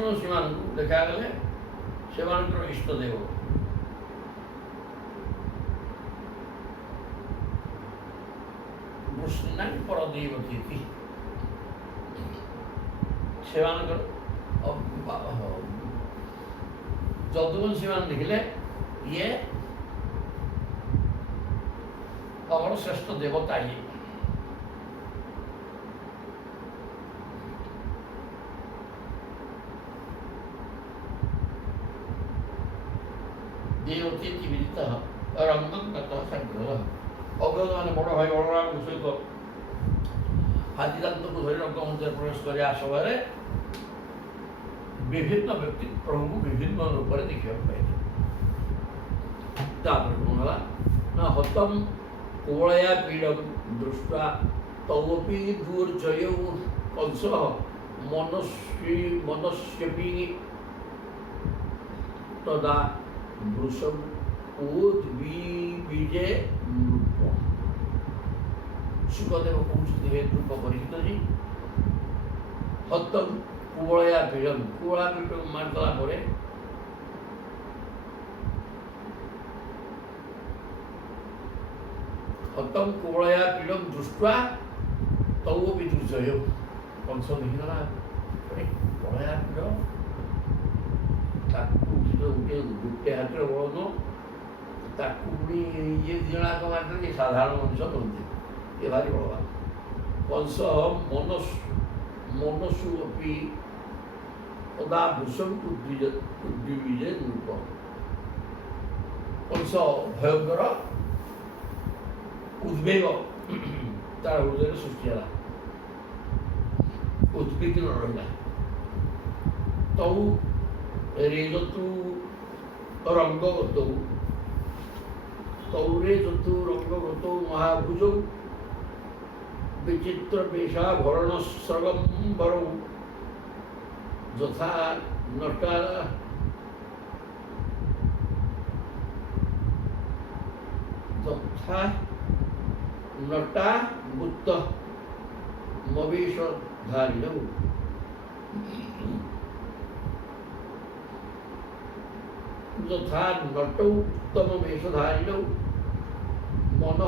କୃଷ୍ଣମାନଙ୍କୁ ଦେଖାଗଲେ ସେମାନଙ୍କର ଇଷ୍ଟଦେବ। କୃଷ୍ଣାଂ ପରଦେବତେତି ସେମାନଙ୍କର ଯଦୁବଂଶୀମାନେ ଦେଖିଲେ ଇଏ ଆମର ଶ୍ରେଷ୍ଠ ଦେବତା ଇଏ। ଦେବତେତି ବିଦିତଃ ରଙ୍ଗଂ ତତଃ ସଂଗ୍ରହଃ। ଅଗ୍ରଜମାନେ ବଡ଼ ଭାଇ ବଳରାମଙ୍କ ସହିତ ହାତୀଦାନ୍ତକୁ ଧରି ରଙ୍ଗ ମଧ୍ୟରେ ପ୍ରବେଶ କରିବା ସମୟରେ ବିଭିନ୍ନ ବ୍ୟକ୍ତି ପ୍ରଭୁଙ୍କୁ ବିଭିନ୍ନ ରୂପରେ ଦେଖିବାକୁ ପାଇଲେ। ତାପରେ କଣ ହେଲା ନା ହତମ୍ କୁବଳୟା ପୀଡ଼ଂ ଦୃଷ୍ଟ୍ୱା ତୌପି ଦୁର୍ଜୟୌ କଂସଃ ମନସ୍ୟପି ତଦା ବୃଷଂ ଉଦ୍ବିଜେ ନୃପ। ସୁଖଦେବ କହୁଛନ୍ତି ହେ ନୃପ ପରୀକ୍ଷିତଜୀ, ହତମ୍ କୁବଳୟା ପୀଡ଼ଂ, କୁବଳା ପୀଡ଼ ମାରିଦେଲା ପରେ ହତମ୍ କୁବଳୟା ପୀଡ଼ଂ ଦୃଷ୍ଟ୍ୱା ତୌପି ଦୁର୍ଜୟୌ। କଂସ ଦେଖିଦେଲା କୁବଳୟା ପୀଡ଼, ତାକୁ ଗୋଟେ ହାତରେ ବଳ ନୁହଁ, ତାକୁ ପୁଣି ଇଏ ଦିଜଣାଙ୍କ ମାରିଦେଲେ ଇଏ ସାଧାରଣ ମଣିଷ ନୁହନ୍ତି, ଇଏ ଭାରି ବଳବାନ। କଂସ ମନସୁ ଅପି ତଦା ବୃଷଂ ଉଦ୍ବିଜେ ନୃପ। କଂସ ଭୟଙ୍କର ଉଦ୍ବେଗ ତାର ହୃଦୟରେ ସୃଷ୍ଟି ହେଲା, ଉଦ୍ବିଗ୍ନ ରହିଲା। ତୌ ରେଜତୁ ରଙ୍ଗଗତୌ, ତୌରେ ଯତୁ ରଙ୍ଗଗତୌ ମହାଭୁଜୌ ବିଚିତ୍ର ବେଶାଭରଣ ସ୍ରଗମ୍ବରୌ ଯଥା ନଟା ଗୁପ୍ତ ମବେଶଧାରିଣୌ। যথা নটৌ উত্তম বেশধারিণৌ মনঃ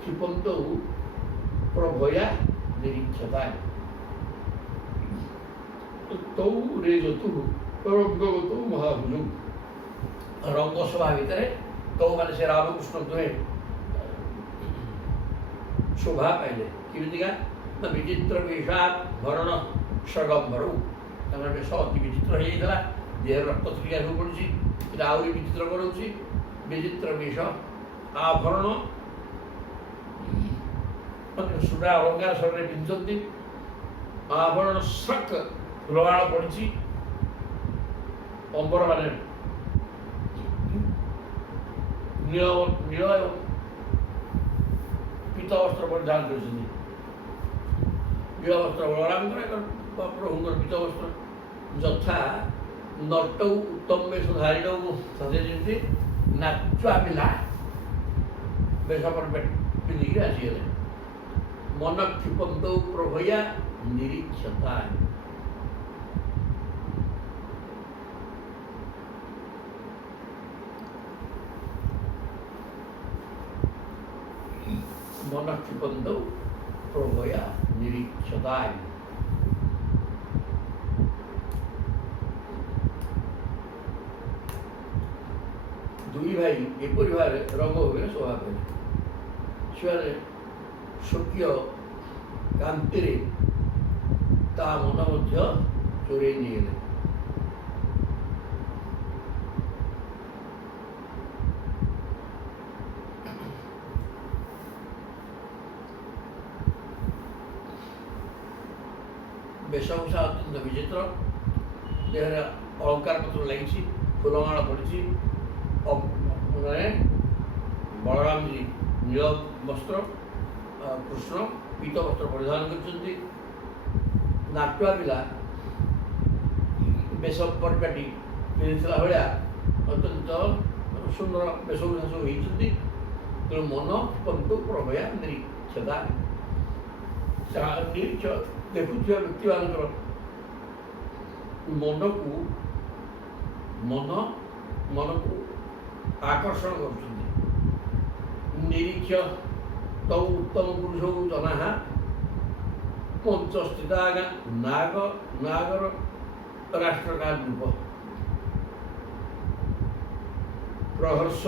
ক্ষিপন্তৌ প্রভয়া নিরীক্ষতায়। তৌ রেজতু রঙ্গগতৌ মহাভুজৌ। ରଙ୍ଗସଭା ଭିତରେ ତୌମାନେ ସେ ରାମକୃଷ୍ଣ ଦୁହେଁ ଶୋଭା ପାଇଲେ। କେମିତିକା ନା ବିଚିତ୍ର ବେଶାଭରଣ ସ୍ରଗମ୍ବରୌ, ତାଙ୍କର ବେଶ ଅତି ବିଚିତ୍ର ହେଇଯାଇଥିଲା, ଦେହରେ ରକ୍ତ ଛିଟିକା ସବୁ ପଡ଼ିଛି, ସେଟା ଆହୁରି ବିଚିତ୍ର କରାଉଛି। ବିଚିତ୍ର ବେଶ ଆଭରଣ ସୁନା ଅଳଙ୍କାର ଶରୀରରେ ପିନ୍ଧୁଛନ୍ତି, ଆଭରଣ ସ୍ରକ୍ ଫୁଲମାଳ ପଡ଼ିଛି, ଅମ୍ବର ମାନେ ନୀଳ ଏବଂ ପୀତ ବସ୍ତ୍ର ପରିଧାନ କରିଛନ୍ତି। ନୀଳ ବସ୍ତ୍ର ବଳରାମଙ୍କର, ଏକ ପ୍ରଭୁଙ୍କର ପୀତ ବସ୍ତ୍ର। ଯଥା ନଟୌ ଉତ୍ତମ ବେଶଧାରିଣୌ, ସେ ଯେମିତି ନାଚୁଆ ପିଲା ବେଶ ପିନ୍ଧିକି ଆସିଗଲେ। ମନ କ୍ଷିପନ୍ତୌ ପ୍ରଭୟା ନିରୀକ୍ଷତାୟ। মন ক্ষিপন্তৌ প্রভয়া নিরীক্ষতায়। দুই ভাই এপরি ভাবে রঙ্গ হয়ে শোভা পেলে। ସେମାନେ ସ୍ୱକୀୟ କାନ୍ତିରେ ତା ମନ ମଧ୍ୟ ଚୋରେଇ ନେଇଗଲେ। ବେଶଭୂଷା ଅତ୍ୟନ୍ତ ବିଚିତ୍ର, ବସ୍ତ୍ର, ଦେହରେ ଅଳଙ୍କାର ପତ୍ର ଲାଗିଛି, ଫୁଲମାଳ ପଡ଼ିଛି। ବଳରାମଜୀ ନୀଳ ବସ୍ତ୍ର, କୃଷ୍ଣ ପୀତ ବସ୍ତ୍ର ପରିଧାନ କରିଛନ୍ତି। ନାଟୁଆ ପିଲା ବେଶ ପରିପାଟି ପିନ୍ଧିଥିଲା ଭଳିଆ ଅତ୍ୟନ୍ତ ସୁନ୍ଦର ବେଶଭୂଷା ସବୁ ହେଇଛନ୍ତି। ତେଣୁ ମନ ପନ୍ତୁ ପ୍ରଭୟା ନିରୀକ୍ଷତା, ନିରୀକ୍ଷ ଦେଖୁଥିବା ବ୍ୟକ୍ତିମାନଙ୍କର ମନକୁ ଆକର୍ଷଣ କରୁଛନ୍ତି। ନିରୀକ୍ଷ ତଉ ଉତ୍ତମ ପୁରୁଷ ଜନାଃ ପଞ୍ଚସ୍ଥିତା ନାଗର ରାଷ୍ଟ୍ରକାର ରୂପ ପ୍ରହର୍ଷ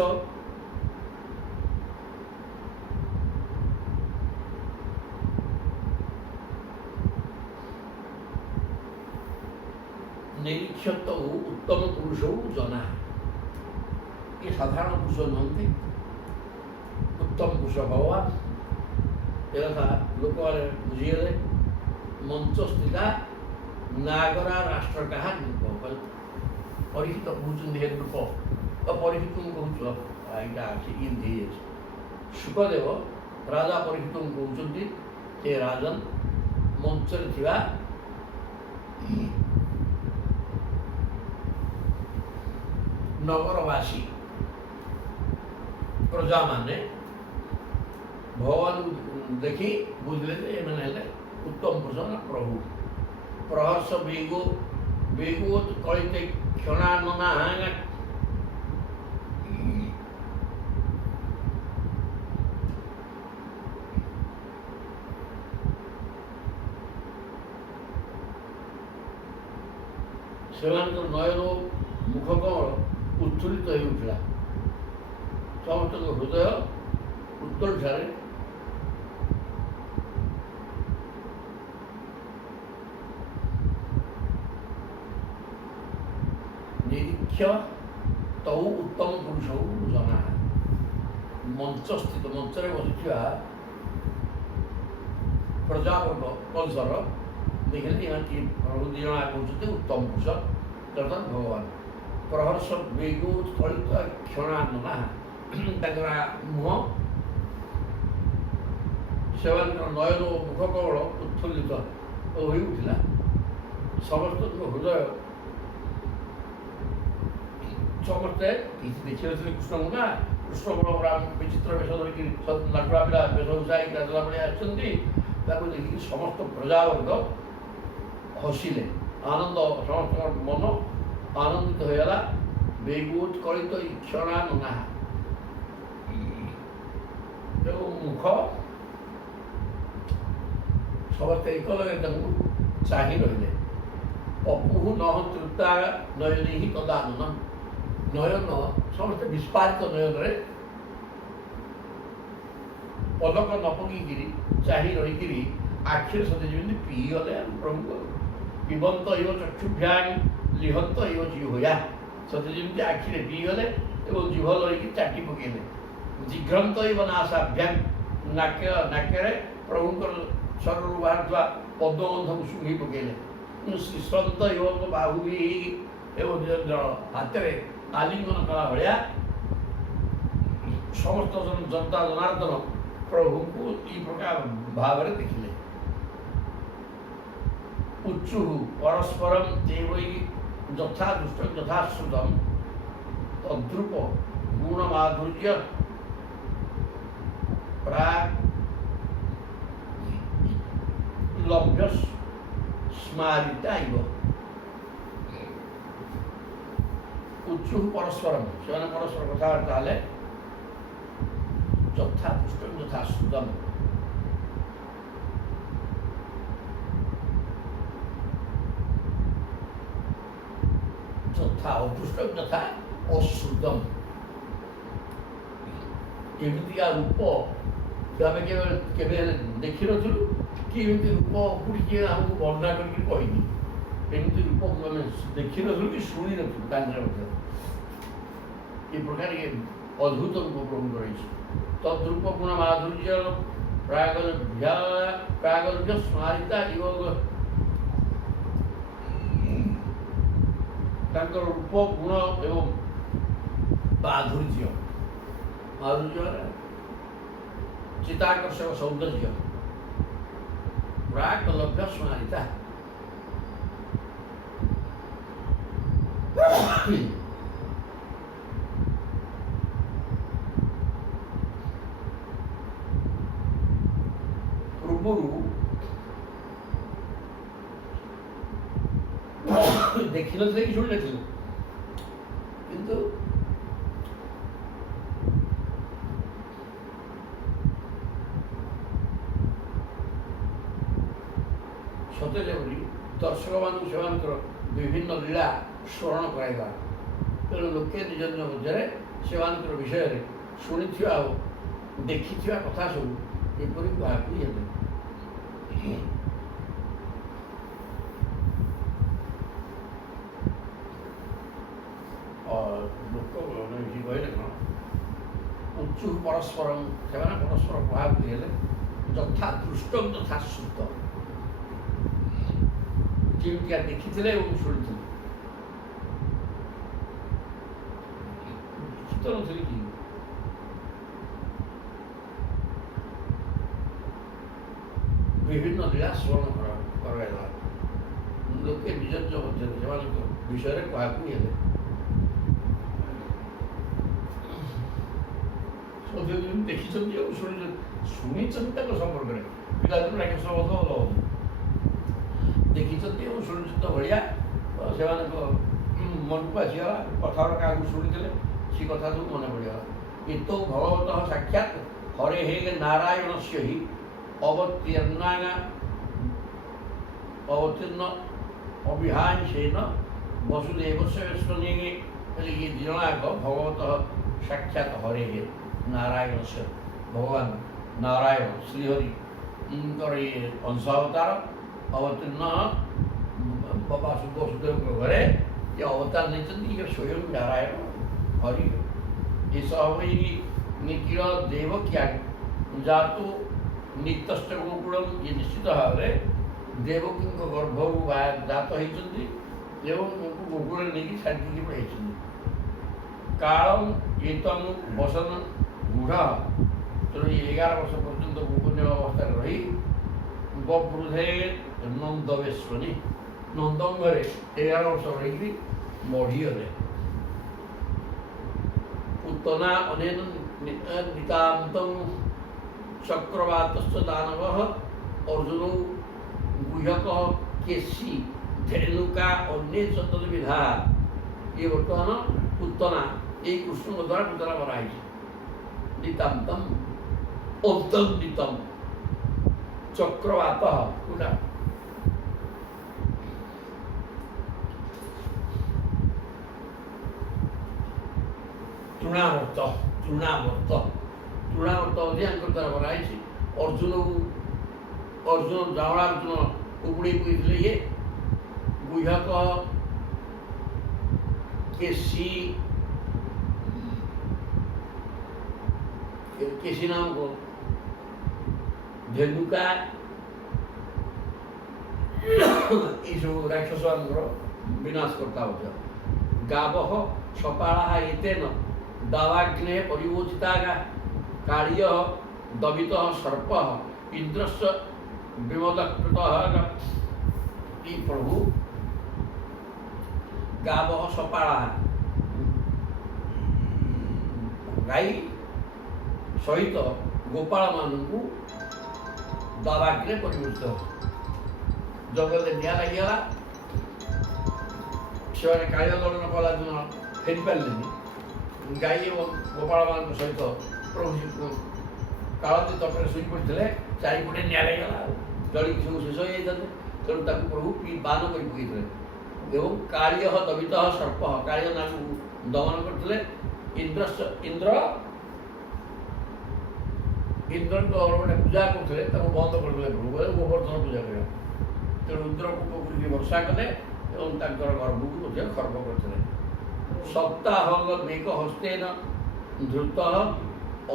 ନିରୀକ୍ଷତ ଉତ୍ତମ ପୁରୁଷ ଜନା। ଏ ସାଧାରଣ ପୁରୁଷ ନୁହନ୍ତି, ଉତ୍ତମ ପୁରୁଷ ଭଗବାନ। ଏ କଥା ଲୋକମାନେ ବୁଝିଗଲେ। ମଞ୍ଚସ୍ଥିତା ନାଗରା ରାଷ୍ଟ୍ର କାହା ରୂପ ପରୀକ୍ଷିତ କହୁଛନ୍ତି। ହେ ରୂପ ପରୀକ୍ଷିତଙ୍କୁ କହୁଛ, ଏଇଟା ଅଛି ଇନ୍ତି ହେଇଯାଇଛି। ଶୁକଦେବ ରାଜା ପରୀକ୍ଷିତଙ୍କୁ କହୁଛନ୍ତି, ହେ ରାଜନ, ମଞ୍ଚରେ ଥିବା ନଗରବାସୀ ପ୍ରଜାମାନେ ଭଗବାନଙ୍କୁ ଦେଖି ବୁଝିଲେ ଯେ ଏମାନେ ହେଲେ ଉତ୍ତମ ପୁରୁଷ, ପ୍ରଭୁ। ପ୍ରହର୍ଷ ବେଗୋତ କଳିତେ କ୍ଷଣାନନା ସେମାନଙ୍କର ନୟନ ମୁଖ କମଳ ଉତ୍ଫୁଲ୍ଲିତ ହେଉଥିଲା। ସମସ୍ତଙ୍କ ହୃଦୟ ଉତ୍କଣ୍ଠାରେ ନିରୀକ୍ଷ ତଉ ଉତ୍ତମ ପୁରୁଷ ଜନା। ମଞ୍ଚସ୍ଥିତ, ମଞ୍ଚରେ ବସିଥିବା ପ୍ରଜାବର୍ଗ କଂସର ଦେଖିଲେ ଏମାନେ ପ୍ରଭୁ ଦୁଇ ଜଣ କହୁଛନ୍ତି ଉତ୍ତମ ପୁରୁଷ ଅର୍ଥାତ୍ ଭଗବାନ। ପ୍ରହର୍ଷ ବେଗୋତ କଳିତ କ୍ଷଣାନନା, ତାଙ୍କର ମୁହଁ, ସେମାନଙ୍କର ନୟନ ଓ ମୁଖ କବଳ ଉତ୍ଫୁଲ୍ଲିତ ହୋଇ ଉଠିଲା। ସମସ୍ତଙ୍କ ହୃଦୟ, ସମସ୍ତେ କିଛି ଦେଖିନଥିଲେ କୃଷ୍ଣଙ୍କୁ ନା। କୃଷ୍ଣ ରାମ ବିଚିତ୍ର ବେଶ ଧରିକି ନାଟୁଆ ପିଲା ବେଶଭୂଷା ହେଇକି ରାଜଲା ଭଳିଆ ଆସିଛନ୍ତି। ତାକୁ ଦେଖିକି ସମସ୍ତ ପ୍ରଜାବର୍ଗ ହସିଲେ। ଆନନ୍ଦ, ସମସ୍ତଙ୍କର ମନ ଆନନ୍ଦିତ ହୋଇଗଲା। ବେଗୋତ କଳିତ କ୍ଷଣାନନା, ଯେଉଁ ମୁଖ ସମସ୍ତେ ଏକଲଗେ ତାଙ୍କୁ ଚାହିଁ ରହିଲେ। ଅପୁହୁ ନହ ତୃପ୍ତା ନୟନୀ ହିଁ ତଦାନନ, ନୟନ ସମସ୍ତେ ବିସ୍ଫାରିତ ନୟନରେ ପଦକ ନ ପକେଇକିରି ଚାହିଁ ରହିକିରି ଆଖିରେ ସତେ ଯେମିତି ପିଇଗଲେ ପ୍ରଭୁଙ୍କ। ପିବନ୍ତ ଇବ ଚକ୍ଷୁଭ୍ୟାଂ ଲିହନ୍ତ ଇବ ଜିହ୍ୱୟା, ସତେ ଯେମିତି ଆଖିରେ ପିଇଗଲେ ଏବଂ ଜିଭ ଲଢ଼ିକି ଚାଟି ପକେଇଲେ। ଜିଘ୍ରନ୍ତ ଇବ ନାସାଭ୍ୟାଂ, ନାକରେ ପ୍ରଭୁଙ୍କର ଶରୀରରୁ ବାହାରୁଥିବା ପଦ୍ମବନ୍ଧକୁ ଶୁଙ୍ଘି ପକେଇଲେ। ଶ୍ରୀସନ୍ତ ଇବ ବାହୁବି, ଏବଂ ହାତରେ ଆଲିଙ୍ଗନ କଲା ଭଳିଆ ସମସ୍ତ ଜନତା ଜନାର୍ଦ୍ଦନ ପ୍ରଭୁଙ୍କୁ ଏହି ପ୍ରକାର ଭାବରେ ଦେଖିଲେ। ଉଚ୍ଚୁ ପରସ୍ପରମ୍ ଦେବୈ ଯଥା ଦୃଷ୍ଟ ଯଥା ଶ୍ରୁତମ୍ ତଦ୍ରୂପ ଗୁଣ ମାଧୁର୍ଯ୍ୟ ପ୍ରାକ୍ ଲଭ୍ୟ ସ୍ମାରିତା ଇବ। ଉଚ୍ଚୁ ପରସ୍ପରମ୍, ସେମାନେ ପରସ୍ପର କଥାବାର୍ତ୍ତା ହେଲେ। ଯଥା ଦୃଷ୍ଟ ଯଥା ଶ୍ରୁତମ୍, ଯଥା ଅଦୃଷ୍ଟ ଯଥା ଅଶ୍ରୁତମ୍। ଏମିତିକା ରୂପ ଆମେ କେବେ ହେଲେ ଦେଖିନଥିଲୁ କି ଏମିତି ରୂପ କୋଉଠି ଆମକୁ ବର୍ଣ୍ଣନା କରିକି କହିନି। ଏମିତି ରୂପକୁ ଆମେ ଦେଖିନଥିଲୁ କି ଶୁଣିନଥିଲୁ କାନରେ ମଧ୍ୟ। ଏ ପ୍ରକାର ଅଦ୍ଭୁତ ରୂପ ପ୍ରଭୁ ରହିଛି। ତଦ୍ରୂପ ଗୁଣ ମାଧୁର୍ଯ୍ୟ ପ୍ରାଗଲ୍ଭ୍ୟ ସ୍ମାରିତା ଇବ ତାଙ୍କର ରୂପ ଗୁଣ ଏବଂ ମାଧୁର୍ଯ୍ୟ ଚିତାକର୍ଷକ ସୌନ୍ଦର୍ଯ୍ୟ ପ୍ରାକଲଭ୍ୟ ସ୍ମରିତା। ପୂର୍ବରୁ ଦେଖିନଥିଲେ କି ଶୁଣିନଥିଲେ, କିନ୍ତୁ ସତେ ଯେପରି ଦର୍ଶକମାନଙ୍କୁ ସେମାନଙ୍କର ବିଭିନ୍ନ ଲୀଳା ସ୍ମରଣ କରାଇବା। ତେଣୁ ଲୋକେ ନିଜ ନିଜ ମଧ୍ୟରେ ସେମାନଙ୍କର ବିଷୟରେ ଶୁଣିଥିବା ଓ ଦେଖିଥିବା କଥା ସବୁ ଏପରି କୁହାକୁହି ହେଲେ। ଲୋକମାନେ ଏଠି କହିଲେ କ'ଣ, ଉଞ୍ଚୁ ପରସ୍ପର, ସେମାନେ ପରସ୍ପର କୁହାକୁହି ହେଲେ ଯଥା ଦୃଷ୍ଟଂ ତଥା ଶ୍ରୁତ, ଯେମିତିକା ଦେଖିଥିଲେ ଏବଂ ଶୁଣିଥିଲେ। ଶୀତ ନଥିଲେ କି ବିଭିନ୍ନ ଲୀଳା ସ୍ମରଣ କରାଇବା। ଲୋକେ ନିଜ ନିଜ ମଧ୍ୟରେ ସେମାନଙ୍କ ବିଷୟରେ କୁହାକୁହି ହେଲେ। ଦେଖିଛନ୍ତି ଏବଂ ଶୁଣିଛନ୍ତି ତାଙ୍କ ସମ୍ପର୍କରେ, ପିଲାଦିନ ରାକ୍ଷସ ବଧ ଭଲ ହଉନି, ଦେଖିଛନ୍ତି ଏବଂ ଶୁଣିଛନ୍ତି ଭଳିଆ ସେମାନଙ୍କ ମନକୁ ଆସିଗଲା। କଥା କାହାକୁ ଶୁଣିଥିଲେ ସେ କଥା ସବୁ ମନେ ପଡ଼ିଗଲା। ଏତୋ ଭଗବତଃ ସାକ୍ଷାତ୍ ହରେ ହେ ନାରାୟଣସ୍ୟ ହି ଅବତୀର୍ଣ୍ଣ ଅବିହାଂସେନ ବସୁଦେବସ୍ୟ ସ୍ୱନେଙ୍ଗେ। ହେଲେ ଇଏ ଦୁଇ ଜଣଯାକ ଭଗବତଃ ସାକ୍ଷାତ୍ ହରେ ହେ ନାରାୟଣସ୍ୟ, ଭଗବାନ ନାରାୟଣ ଶ୍ରୀହରିଙ୍କର ଇଏ ଅଂଶ ଅବତାର ଅବତୀର୍ଣ୍ଣ ବସୁଦେବଙ୍କ ଘରେ ଯେ ଅବତାର ନେଇଛନ୍ତି, ଇଏ ସ୍ୱୟଂ ନାରାୟଣ ହରି। ଏସହ ବୈ ନିଖିଳ ଦେବକ୍ୟା ଜାତୁ ନିତଷ୍ଟ ଗୋକୁଳମ୍, ଇଏ ନିଶ୍ଚିତ ଭାବରେ ଦେବକୀଙ୍କ ଗର୍ଭରୁ ଜାତ ହେଇଛନ୍ତି ଏବଂ ଗୋକୁଳରେ ନେଇକି ଛାଡ଼ିକି ପଳାଇଛନ୍ତି। କାଳଂ ଏତଂ ବସନ ଗୁଢ଼, ତେଣୁ 11 ବର୍ଷ ପର୍ଯ୍ୟନ୍ତ ଗୋପନୀୟ ଅବସ୍ଥାରେ ରହି ବୃଦ୍ଧେ ନନ୍ଦବେଶ୍ୱନୀ, ନନ୍ଦଙ୍କ ଘରେ 11 ବର୍ଷ ରହିକି ବଢ଼ିଗଲେ। ପୁତନା ଅନେନ ନିତାନ୍ତଂ ଚକ୍ରବାତସ୍ୟ ଦାନବଃ ଅର୍ଜୁନ ଗୁହ୍ୟକ କେଶୀ ଧେନୁକା ଅନ୍ୟ ଚତୁର୍ବିଧା। ଇଏ ବର୍ତ୍ତମାନ ପୁତନା, ଏଇ କୃଷ୍ଣଙ୍କ ଦ୍ୱାରା ପୁତନା କରାହେଇଛି। ନିତାନ୍ତମ୍ ଅନ୍ତମ୍ ନିତମ୍ ଚକ୍ରବାତ କୋଉଟା ତୃଣାବର୍ତ ଅଧିକାଙ୍କର ଦ୍ୱାରା କରାହେଇଛି। ଅର୍ଜୁନ ଜାମଳାର୍ଜୁନ ଉଗୁଡ଼ି ପକେଇଥିଲେ। ଇଏ ଗୁହ୍ୟକ କେଶୀ ନାମକ ଧେନୁକା, ଏଇସବୁ ରାକ୍ଷସମାନଙ୍କର ବିନାଶ କର୍ତ୍ତା ମଧ୍ୟ। ଗାବଃ ସପାଳା ଏତେନ ଦାବାଗ୍ନେ ପରିବୋଚିତା କାଳିୟ ଦବିତଃ ସର୍ପ ଇନ୍ଦ୍ରସ୍ୟ ବିମଦକୃତଃ। ଇ ପ୍ରଭୁ ଗାବଃ ସପାଳା, ଗାଈ ସହିତ ଗୋପାଳମାନଙ୍କୁ ଦାବାଗ୍ନେ ପରିବୋଚିତ, ଜଙ୍ଗଲରେ ନିଆଁ ଲାଗିଗଲା। ସେମାନେ କାଳିୟ ଦଳନ କଲା ଦିନ ଫେରିପାରିଲେନି। ଗାଈ ଏବଂ ଗୋପାଳମାନଙ୍କ ସହିତ ପ୍ରଭୁ କାଳତୀ ତଟରେ ଶୋଇ ପଡ଼ିଥିଲେ। ଚାରିପଟେ ନିଆଁ ଲାଗିଗଲା, ଜଳିକି ସବୁ ଶେଷ ହୋଇଯାଇଥାନ୍ତେ। ତେଣୁ ତାକୁ ପ୍ରଭୁ ବାନ କରି ପକାଇଥିଲେ ଏବଂ କାଳିୟ ଦବିତଃ ସର୍ପ, କାଳିୟ ନାମକୁ ଦମନ କରିଥିଲେ। ଇନ୍ଦ୍ରଙ୍କ ଗୋଟେ ପୂଜା କରୁଥିଲେ, ତାକୁ ବନ୍ଦ କରିଥିଲେ ପ୍ରଭୁ, ଗୋବର୍ଦ୍ଧନ ପୂଜା କରିବା। ତେଣୁ ଇନ୍ଦ୍ରକୁ ପୋଖରୀକି ବର୍ଷା କଲେ ଏବଂ ତାଙ୍କର ଗର୍ଭକୁ ମଧ୍ୟ ଖର୍ବ କରିଥିଲେ। ସପ୍ତାହମେକ ହସ୍ତେନ ଧୃତ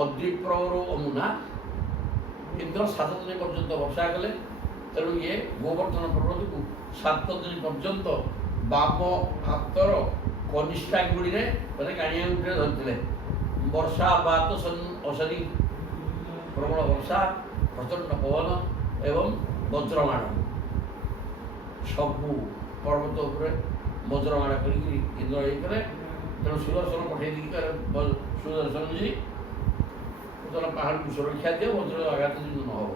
ଅଦ୍ରିପ୍ରବରୋ ଅମୁନା। ଇନ୍ଦ୍ର 7 ଦିନ ପର୍ଯ୍ୟନ୍ତ ବର୍ଷା କଲେ। ତେଣୁ ଇଏ ଗୋବର୍ଦ୍ଧନ ପର୍ବତକୁ 7 ଦିନ ପର୍ଯ୍ୟନ୍ତ ବାମ ହାତର କନିଷ୍ଠାଙ୍ଗୁଳିରେ ମାନେ କାଣି ଆଙ୍ଗୁଠିରେ ଧରିଥିଲେ। ବର୍ଷାପାତ ଅସରି ପ୍ରବଳ ବର୍ଷା, ପ୍ରଚଣ୍ଡ ପବନ ଏବଂ ବଜ୍ରମାଣ ସବୁ ପର୍ବତ ଉପରେ ବଜ୍ରମାଣ କରିକି ଇନ୍ଦ୍ର ହେଇଥିଲେ। ତେଣୁ ସୁଦର୍ଶନ ପଠେଇ ଦେଇକି ସୁଦର୍ଶନଜୀ ତୋର ପାହାଡ଼କୁ ସୁରକ୍ଷା ଦିଅ, ବଜ୍ର ଆଘାତ ଯେମିତି ନ ହେବ,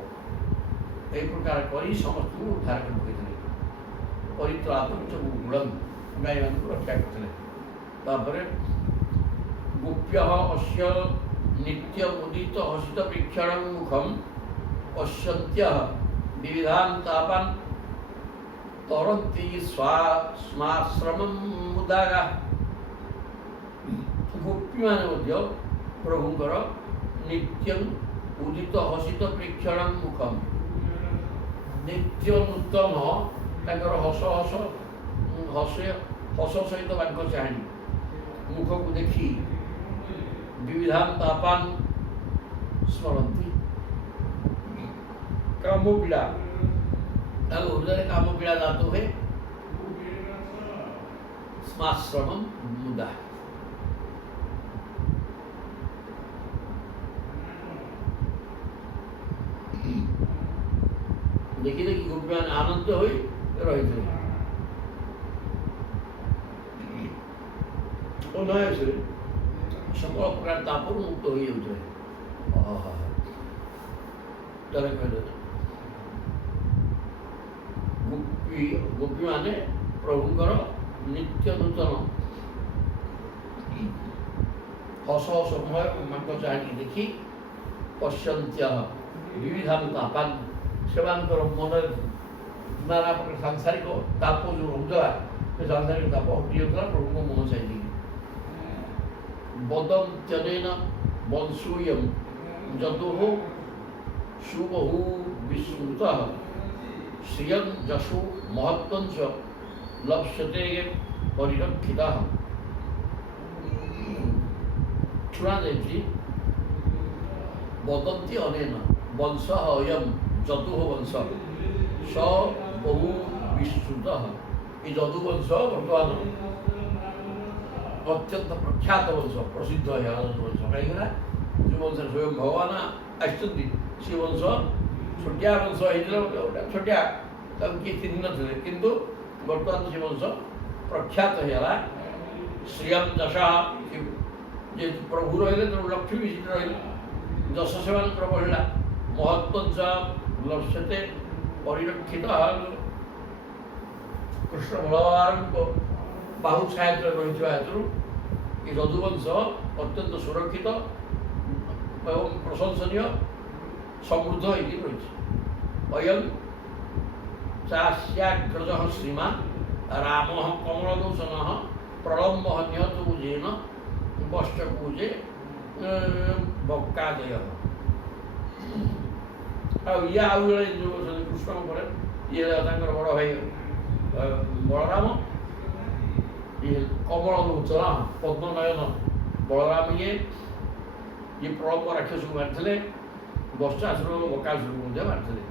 ଏହି ପ୍ରକାର କରି ସମସ୍ତଙ୍କୁ ଉଦ୍ଧାର କରି ପକାଇଥିଲେ। ପରିତ୍ରାପଞ୍ଚ ଗୁଡ଼ମ୍, ଗାଈମାନଙ୍କୁ ରକ୍ଷା କରିଥିଲେ। ତାପରେ ଗୋପ୍ୟ ଅସ୍ୟ ନିତ୍ୟ ମୁଦିତ ହସିତ ପ୍ରେକ୍ଷଣ ମୁଖମ ପଶ୍ୟନ୍ତ୍ୟ ବିବିଧାନ୍ ତାପାନ୍ ତରନ୍ତି ସ୍ମାଶ୍ରମଂ ମୁଦାଗା। ଗୋପୀମାନେ ମଧ୍ୟ ପ୍ରଭୁଙ୍କର ନିତ୍ୟ ଉଦିତ ହସିତ ପ୍ରେକ୍ଷଣ ମୁଖମ, ନିତ୍ୟ ନୂତନ ତାଙ୍କର ହସ ସହିତ ବାଙ୍କ ଚାହାଣୀ ମୁଖକୁ ଦେଖି ବିବିଧାନ୍ ତାପାନ୍ ସ୍ମରନ୍ତି। କାମପୀଡ଼ା, ତାଙ୍କ ହୃଦୟରେ କାମପୀଡ଼ା ଜାତ ହୁଏ। ସ୍ମାଶ୍ରମଂ ମୁଦା, ଦେଖି ଦେଖି ଗୋପୀମାନେ ଆନନ୍ଦ ହୋଇ ରହିଥିଲେ। ଅନାୟାସରେ সকল প্রকার তাপରୁ ମୁକ୍ତ ହୋଇଯାଉଥିଲେ। ଗୋପୀମାନେ ପ୍ରଭୁଙ୍କର ନିତ୍ୟ ନୂତନ ହସମୟ ମାଙ୍କ ଚାହାଣୀ ଦେଖି ପଶ୍ୟନ୍ତ୍ୟ ବିବିଧାନ୍ ତାପାନ୍, ସେମାନଙ୍କର ମନରେ ନାନା ପ୍ରକାର ସାଂସାରିକ ତାପ ଯେଉଁ ରହୁଥିଲା, ସେ ସାଂସାରିକ ତାପ ହଟିଯାଉଥିଲା ପ୍ରଭୁଙ୍କ ମୁହଁ ଚାହିଁକି। ବଦନ୍ତ୍ୟନେନ ବଂଶୂୟଂ ଯଦୁଃ ସୁବହୁ ବିସ୍ମୃତଃ ଶ୍ରିୟଂ ଯଶୁ ମହତ୍ତ୍ୱଂ ଚ ଲପ୍ସ୍ୟତେ ପରିରକ୍ଷିତଃ। ଶୁଣାଯାଇଛି ବଦନ୍ତି ଅନେନ ବଂଶ ଅୟಂ ଯଦୁଃ ବଂଶ ସ ବହୁ ବିସ୍ମୃତଃ। ଏ ଯଦୁ ବଂଶ ବର୍ତ୍ତମାନ ଅତ୍ୟନ୍ତ ପ୍ରଖ୍ୟାତ ବଂଶ, ପ୍ରସିଦ୍ଧ ବଂଶ। କାହିଁକିନା ଯେଉଁ ବଂଶରେ ସ୍ୱୟଂ ଭଗବାନ ଆସିଛନ୍ତି, ସେ ବଂଶ ଛୋଟିଆ ବଂଶ ହେଇଥିଲା, ଗୋଟେ ଛୋଟିଆ, ତାକୁ କିଏ ଚିହ୍ନି ନଥିଲେ, କିନ୍ତୁ ବର୍ତ୍ତମାନ ସେ ବଂଶ ପ୍ରଖ୍ୟାତ ହେଇଗଲା। ଶ୍ରିୟଂ ଯଶ, ଯେହେତୁ ପ୍ରଭୁ ରହିଲେ ତେଣୁ ଲକ୍ଷ୍ମୀ ବି ସେଠି ରହିଲେ, ଯଶ ସେମାନଙ୍କର ବଢ଼ିଲା। ମହତ୍ତ୍ୱଂ ଚ ଲପ୍ସ୍ୟତେ ପରିରକ୍ଷିତ, କୃଷ୍ଣ ବଳରାମଙ୍କ ବାହୁ ଛାୟାରେ ରହିଥିବା ହେତୁରୁ ଏ ଯଦୁବଂଶ ଅତ୍ୟନ୍ତ ସୁରକ୍ଷିତ ଏବଂ ପ୍ରଶଂସନୀୟ ସମୃଦ୍ଧ ହେଇକି ରହିଛି। ଅୟଂ ଚାସ୍ୟାଗ୍ରଜ ଶ୍ରୀମାନ୍ ରାମ କମଳଲୋଚନ ପ୍ରଳମ୍ବ ନିହତ ବୁଝେନ ବଷ୍ଟକୁଜେ ବକ୍କାଦୟ। ଆଉ ଇଏ ଆଉ ଜଣେ ଯେଉଁ ଅଛନ୍ତି କୃଷ୍ଣଙ୍କ ପରେ, ଇଏ ତାଙ୍କର ବଡ଼ ଭାଇ ବଳରାମ, ଇଏ କମଳଲୋଚନ ପଦ୍ମନୟନ ବଳରାମ। ଇଏ ପ୍ରଳମ୍ବ ରାକ୍ଷସକୁ ମାରିଥିଲେ, ବର୍ଷାସୁର ବକାସୁରକୁ ମଧ୍ୟ ମାରିଥିଲେ।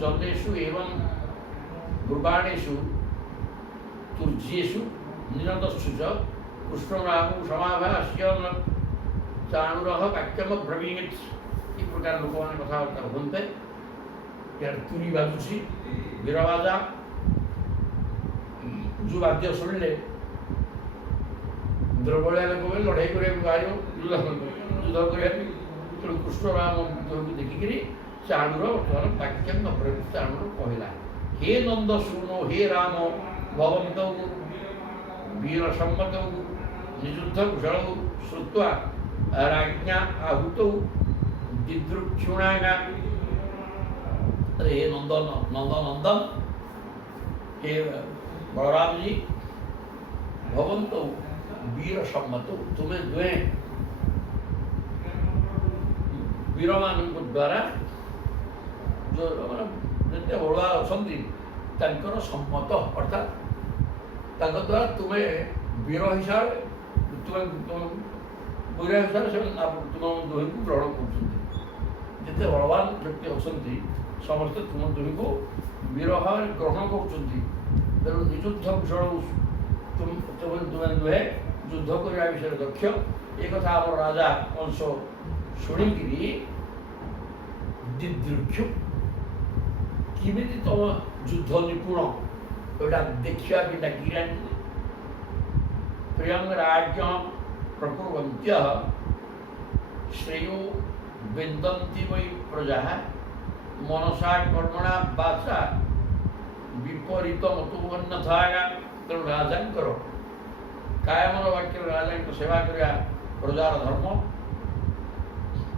ଜନେଷୁ ଏବଂ ବ୍ରୁବାଣେଷୁ ତୁର୍ଯ୍ୟେଷୁ ନିରଦସ୍ସୁ च କୃଷ୍ଣରାମ ସମାଭାସ୍ୟ ଚାଣୁରଃ ବାକ୍ୟମ ବ୍ରବୀତ୍। ଏ ପ୍ରକାର ଲୋକମାନେ କଥାବାର୍ତ୍ତା ହୁଅନ୍ତେ। ଇଆଡ଼େ ତୁରୀ ବାଜୁଛି, ବୀରବାଜା, ଯେଉଁ ବାଦ୍ୟ ଶୁଣିଲେ ଦ୍ରୌପଦୀ ଲୋକମାନେ ଲଢ଼େଇ କରିବାକୁ ବାହାରିବ, ଯୁଦ୍ଧ କରିବାକୁ। ତେଣୁ କୃଷ୍ଣରାମ ବିଦ୍ରୋହକୁ ଦେଖିକିରି ଚାଣୁର ବର୍ତ୍ତମାନ ବାକ୍ୟମ ବ୍ରବୀତ୍, ଚାଣୁର କହିଲା, ହେ ନନ୍ଦ ଶୁଣୁ, ହେ ରାମ ଭବନ୍ତୌ ବୀର ସମ୍ମତୌ ନିଯୁଦ୍ଧ କୁଶଳୌ ଶ୍ରୁତ୍ୱା राज्ञा आहुतौ दिदृक्षुणागा। अरे हे नंदन नंदन हे बलराम जी, भवन्तौ वीर सम्मतौ, तुम्हें दुहे वीर मानक द्वारा जो जिते बलुआ अच्छा तांकर सम्मत, अर्थात तांकर द्वारा तुम्हें वीर हिसाब तुम्हें वीर हिसाब से तुम दुहे को ग्रहण कर। जिते बलवान व्यक्ति अच्छा ସମସ୍ତେ ତୁମ ଦୁହିଁକୁ ବୀର ଭାବରେ ଗ୍ରହଣ କରୁଛନ୍ତି। ତେଣୁ ନିଯୁଦ୍ଧ ଭୂଷଣ ତୁମେ ଦୁହେଁ ଯୁଦ୍ଧ କରିବା ବିଷୟରେ ଦକ୍ଷ। ଏ କଥା ଆମର ରାଜା କଂସ ଶୁଣିକିରି ଦିଦୃକ୍ଷୁ କେମିତି ତମ ଯୁଦ୍ଧ ନିପୁଣ ଏଇଟା ଦେଖିବା ପାଇଁ ଡାକିକି ଆଣିଥିଲେ। ପ୍ରିୟଂ ରାଜ୍ୟ ପ୍ରକୁର୍ବନ୍ତ୍ୟ ଶ୍ରେୟୋ ବିନ୍ଦନ୍ତି ବୈ ପ୍ରଜା ମନସା କର୍ମଣା ବାଚା ବିପରୀତ ମତୁବନ୍ନଥାୟା। ତେଣୁ ରାଜାଙ୍କର କାୟମନ ବାକ୍ୟରେ ରାଜାଙ୍କ ସେବା କରିବା ପ୍ରଜାର ଧର୍ମ,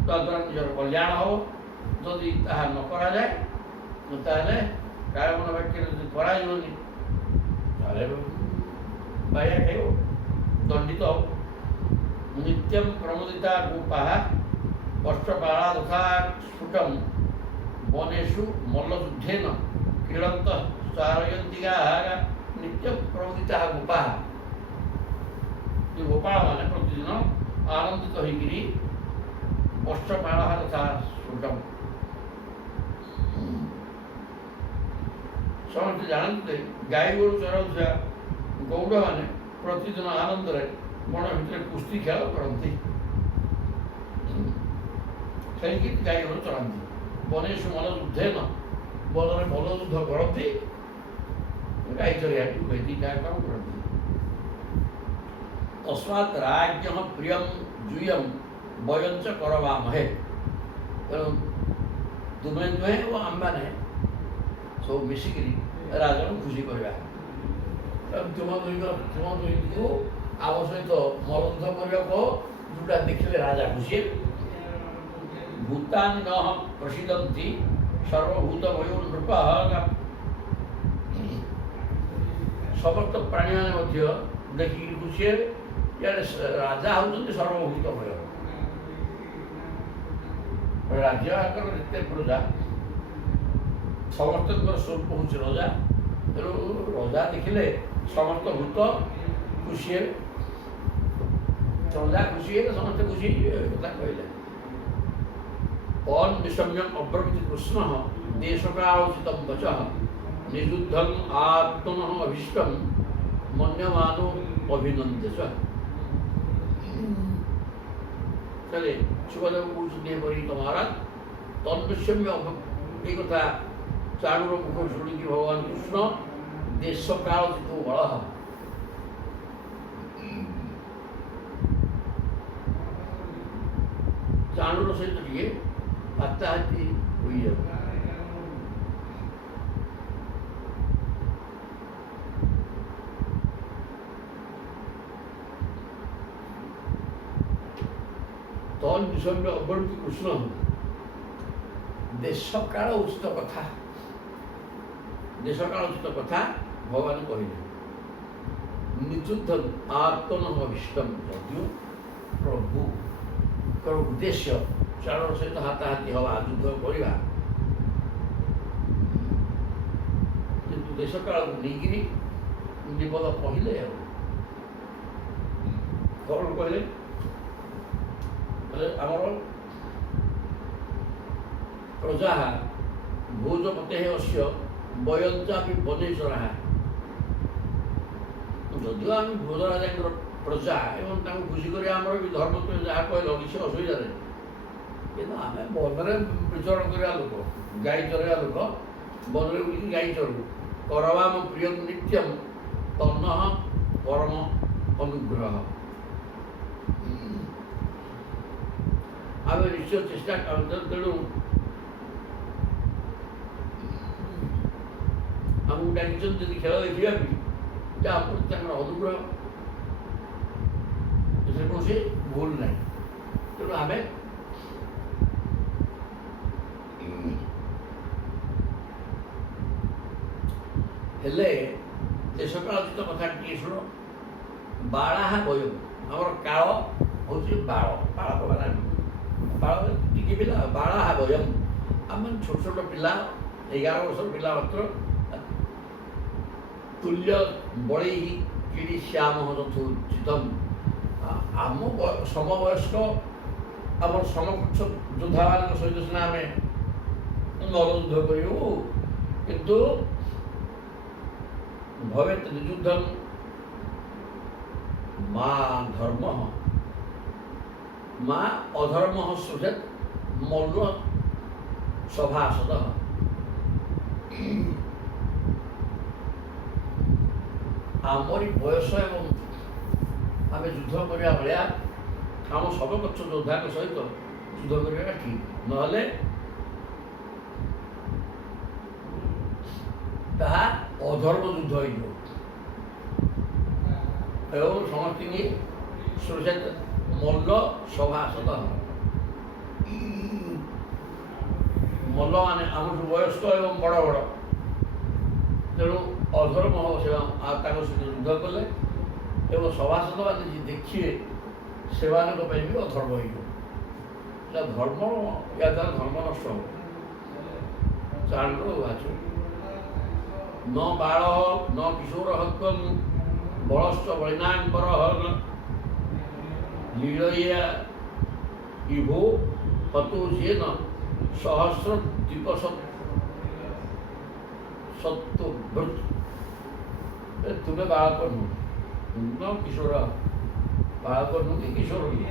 ତଦ୍ୱାରା ନିଜର କଲ୍ୟାଣ ହେବ। ଯଦି ତାହା ନ କରାଯାଏ ତାହେଲେ କାୟମନ ବାକ୍ୟରେ ଯଦି କରାଯିବନି ତାହେଲେ ବାହ୍ୟା ଖାଇବ, ଦଣ୍ଡିତ ହେବ। ନିତ୍ୟಂ ପ୍ରମୋଦିତା ଗୋପାଃ ଅଷ୍ଟପାଳା ତଥା ସ୍ଫୁଟଂ ବନେଷୁ ମଲ୍ଲଯୁଦ୍ଧେନ କ୍ରୀଡ଼ନ୍ତଃ ଚାରୟନ୍ତିକାଃ। ନିତ୍ୟ ପ୍ରମୋଦିତା ଗୋପାଃ, ଗୋପାଳମାନେ ପ୍ରତିଦିନ ଆନନ୍ଦିତ ହୋଇକିରି ଅଷ୍ଟପାଳା ତଥା ସ୍ଫୁଟଂ, ସମସ୍ତେ ଜାଣନ୍ତି ଗାଈ ଗୋରୁ ଚରାଉଥିବା ଗୌଡ଼ମାନେ ପ୍ରତିଦିନ ଆନନ୍ଦରେ ବଣ ଭିତରେ କୁସ୍ତି ଖେଳ କରନ୍ତି, ଖେଳିକି ଗାଈ ଗୋରୁ ଚଳାନ୍ତି। ବନେଷୁ ମଲ୍ଲଯୁଦ୍ଧେନ, ବନରେ ମଲ୍ଲଯୁଦ୍ଧ କରନ୍ତି, ଗାଈ ଚରିଆକୁ ହୁଏ, ଦୁଇଟା କାମ କରନ୍ତି। ତସ୍ମାତ୍ ରାଜ୍ୟଃ ପ୍ରିୟଂ ଜୁୟଂ ବୟଞ୍ଚ କରବାମହେ। ତେଣୁ ତୁମେ ଦୁହେଁ ଓ ଆମମାନେ ସବୁ ମିଶିକିରି ରାଜାକୁ ଖୁସି କରିବା। ତୁମ ଦୁହିଁକୁ ଆମ ସହିତ ମଲ୍ଲଯୁଦ୍ଧ କରିବାକୁ ଯେଉଁଟା ଦେଖିଲେ ରାଜା ଖୁସି। ଭୂତାନି ନ ପ୍ରସିଦ୍ଧନ୍ତି ସର୍ବଭୂତ ଭୟୋ ନୃପଃ। ସମସ୍ତ ପ୍ରାଣୀମାନେ ମଧ୍ୟ ଦେଖିକି ଖୁସି ହେବେ। ଇଆଡ଼େ ରାଜା ହେଉଛନ୍ତି ସର୍ବଭୂତ ଭୟ। ରାଜ୍ୟ ଆଙ୍କର ଯେତେ ପ୍ରଜା ସମସ୍ତଙ୍କର ସ୍ୱରୂପ ହେଉଛି ରଜା। ତେଣୁ ରଜା ଦେଖିଲେ ସମସ୍ତ ଭୂତ ଖୁସି ହେବେ, ରଜା ଖୁସି ହେଲେ ସମସ୍ତେ ଖୁସି ହେଇଯିବେ କଥା କହିଲେ। ଅନିଶମ୍ୟଂ ଅବ୍ରବୀତି କୃଷ୍ଣଃ ଦେଶକାଳୋଚିତଂ ବଚଃ ନିଯୁଦ୍ଧଂ ଆତ୍ମନଃ ଅଭୀଷ୍ଟଂ ମନ୍ୟମାନୋ ଅଭିନନ୍ଦ୍ୟ च। ତାହେଲେ ସୁଖଦେବ କହୁଛନ୍ତି ଏପରି ମହାରାଜ ତନ୍ନିଶମ୍ୟ ଏଇ କଥା ଚାଣୁର ମୁଖ ଶୁଣିକି ଭଗବାନ କୃଷ୍ଣ ଦେଶ କାଳୋଚିତ ବଳ ଚାଣୁର ସହିତ ଟିକେ ହାତାହାତି ହୋଇଯାଉ। ତନ୍ନିଶମ୍ୟ ଅବ୍ରବୀତି କୃଷ୍ଣ ଦେଶ କାଳ ଉଚିତ କଥା, ଦେଶ କାଳ ଉଚିତ କଥା ଭଗବାନ କହିଲେ। ନିଯୁଦ୍ଧ ଆତ୍ମନଃ ଅଭୀଷ୍ଟଂ, ଯଦିଓ ପ୍ରଭୁଙ୍କର ଉଦ୍ଦେଶ୍ୟ ଚାଳର ସହିତ ହାତାହାତି ହେବା, ଯୁଦ୍ଧ କରିବା, କିନ୍ତୁ ଦେଶ କାଳକୁ ନେଇକିରି ବିପଦ କହିଲେ। ଆଉ କ'ଣ କହିଲେ? ଆମର ପ୍ରଜା ଭୋଜପତେ ଅସ୍ୟ ବୟଞ୍ଚାପି ବନେଶ୍ୱରା। ଯଦିଓ ଆମେ ଭୋଜ ରାଜାଙ୍କର ପ୍ରଜା ଏବଂ ତାଙ୍କୁ ଖୁସି କରିବା ଆମର ବି ଧର୍ମ, ତୁମେ ଯାହା କହିଲ କିଛି ଅସୁବିଧା ନାହିଁ। କିନ୍ତୁ ଆମେ ବନରେ ବିଚରଣ କରିବା ଲୋକ, ଗାଈ ଚରେଇବା ଲୋକ, ବନରେ ଉଠିକି ଗାଈ ଚରୁ। କରବାମ ପ୍ରିୟଂ ନିତ୍ୟଂ ତନ୍ନଃ ପରମ ଅନୁଗ୍ରହ। ଆମେ ନିଶ୍ଚୟ ଚେଷ୍ଟା ତେଣୁ ଆମକୁ ଡାକିଛନ୍ତି ଯଦି ଖେଳ ଦେଖିବା ବି ଯାହା ପ୍ରତି ତାଙ୍କର ଅନୁଗ୍ରହ, ଏଥିରେ କୌଣସି ଭୁଲ ନାହିଁ। ତେଣୁ ଆମେ ହେଲେ ଦେଶ କାଳୋଚିତ କଥା ଟିକେ ଶୁଣ। ବାଳାହା ବୟ, ଆମର କାଳ ହେଉଛି ବାଳ, ବାଳକ ମାନେ ବାଳ ଟିକେ ପିଲା, ବାଳାହା ବୟମ୍, ଆମେ ଛୋଟ ଛୋଟ ପିଲା, 11 ବର୍ଷର ପିଲା ମାତ୍ର। ତୁଲ୍ୟ ବଳେଇ କିଡ଼ି ଶ୍ୟାମ ଯଥୋଚିତମ୍, ଆମ ସମବୟସ୍କ ଆମର ସମକକ୍ଷ ଯୋଦ୍ଧାମାନଙ୍କ ସହିତ ସିନା ଆମେ ମଲ୍ଲଯୁଦ୍ଧ କରିବୁ, କିନ୍ତୁ ଭବେତ୍ ନିଯୁଦ୍ଧଂ ମା ଧର୍ମ ମା ଅଧର୍ମ ସୃଜେତ୍ ମଲ୍ଲ ସଭାସଦ। ଆମରି ବୟସ ଏବଂ ଆମେ ଯୁଦ୍ଧ କରିବା ଭଳିଆ ଆମ ସମକକ୍ଷ ଯୋଦ୍ଧାଙ୍କ ସହିତ ଯୁଦ୍ଧ କରିବାଟା ଠିକ୍, ନହେଲେ ତାହା ଅଧର୍ମ ଯୁଦ୍ଧ ହେଇଯିବ। ଏବଂ ସମସ୍ତଙ୍କୁ ସୃଜେତ୍ ମଲ୍ଲ ସଭାସଦ। ମଲ୍ଲ ମାନେ ଆମଠୁ ବୟସ୍କ ଏବଂ ବଡ଼ ବଡ଼, ତେଣୁ ଅଧର୍ମ ହେବ ସେ ତାଙ୍କ ସହିତ ଯୁଦ୍ଧ କଲେ, ଏବଂ ସଭାସଦ ମାନେ ଯିଏ ଦେଖିବେ ସେମାନଙ୍କ ପାଇଁ ବି ଅଧର୍ମ ହେଇଯିବ। ଧର୍ମ ୟା ଦ୍ୱାରା ଧର୍ମ ନଷ୍ଟ ହେବ। ଚାଣ୍ଡ ବାଚ ন ବାଳ ন କିଶୋର ହତ୍ୱଂ ବଳଶ୍ଚ ବଳିନାଙ୍କର লীଳୟା ଇଭୋ ହତୁ ଯେନ ସହସ୍ର ଦୀପ ସତ୍ବୃତ। ତୁମେ ବାଳକ ନୁହଁ, ন କିଶୋର, ବାଳକ ନୁହଁ କି କିଶୋର ନୁହଁ।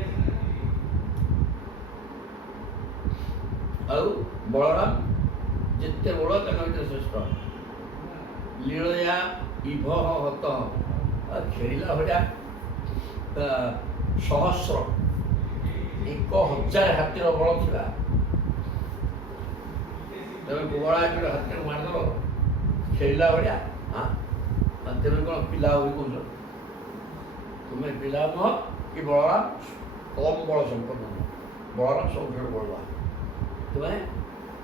ଆଉ ବଳରାମ ଯେତେ ବଳ ତାଙ୍କ ଭିତରେ ଶ୍ରେଷ୍ଠ। লীଳୟା ଇଭ ହତ, ଖେଳିଲା ଭଳିଆ ସହସ୍ର 1000 ହାତୀର ବଳ ଥିଲା। ତେବେ କୁବଳା ହାତୀରେ ମାରିଦେବ ଖେଳିଲା ଭଳିଆ। ତେବେ କ'ଣ ପିଲା ବୋଲି କହୁଛ? ତୁମେ ପିଲା ନୁହଁ କି ବଳରାମ କମ୍ ବଳ ସମ୍ପନ୍ନ ନୁହଁ। ବଳରାମ ସବୁଠାରୁ ବଳବାନ। ତୁମେ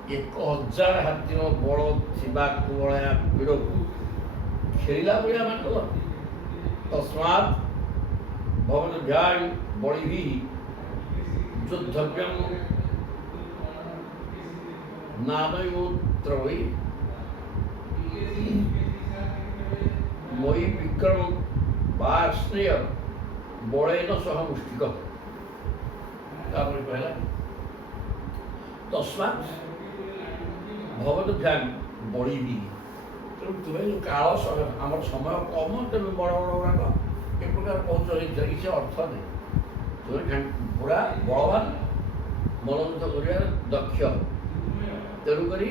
1000 ହାତୀର ବଳ ଥିବା କୁବଳା ଭିଡ଼କୁ ଖେଳିଲା ଭଳିଆ ମାରିଦେବ। ତସ୍ମାତ୍ ଭବଦ୍ଭ୍ୟାଂ ବଳିଭିଃ ଯୁଦ୍ଧବ୍ୟଂ ନାନୟୋତ୍ର ବୈ ମୟି ବିକ୍ରମ ବାର୍ଷ୍ଣେୟ ବଳେନ ସହ ମୁଷ୍ଟିକ। ତାପରେ କହିଲା ତସ୍ମାତ୍ ଭବଦ୍ଭ୍ୟାଂ ବଳିଭିଃ। ତେଣୁ ତୁମେ ଯେଉଁ କାଳ ଆମର ସମୟ କମ, ତେଣୁ ବଡ଼ ବଡ଼ ଗୁଡ଼ାକ ଏ ପ୍ରକାର କହୁଛ, କିଛି ଅର୍ଥ ନାହିଁ। ତୁମେ ପୁରା ବଳବାନ, ମଲ୍ଲଯୁଦ୍ଧ କରିବାରେ ଦକ୍ଷ, ତେଣୁକରି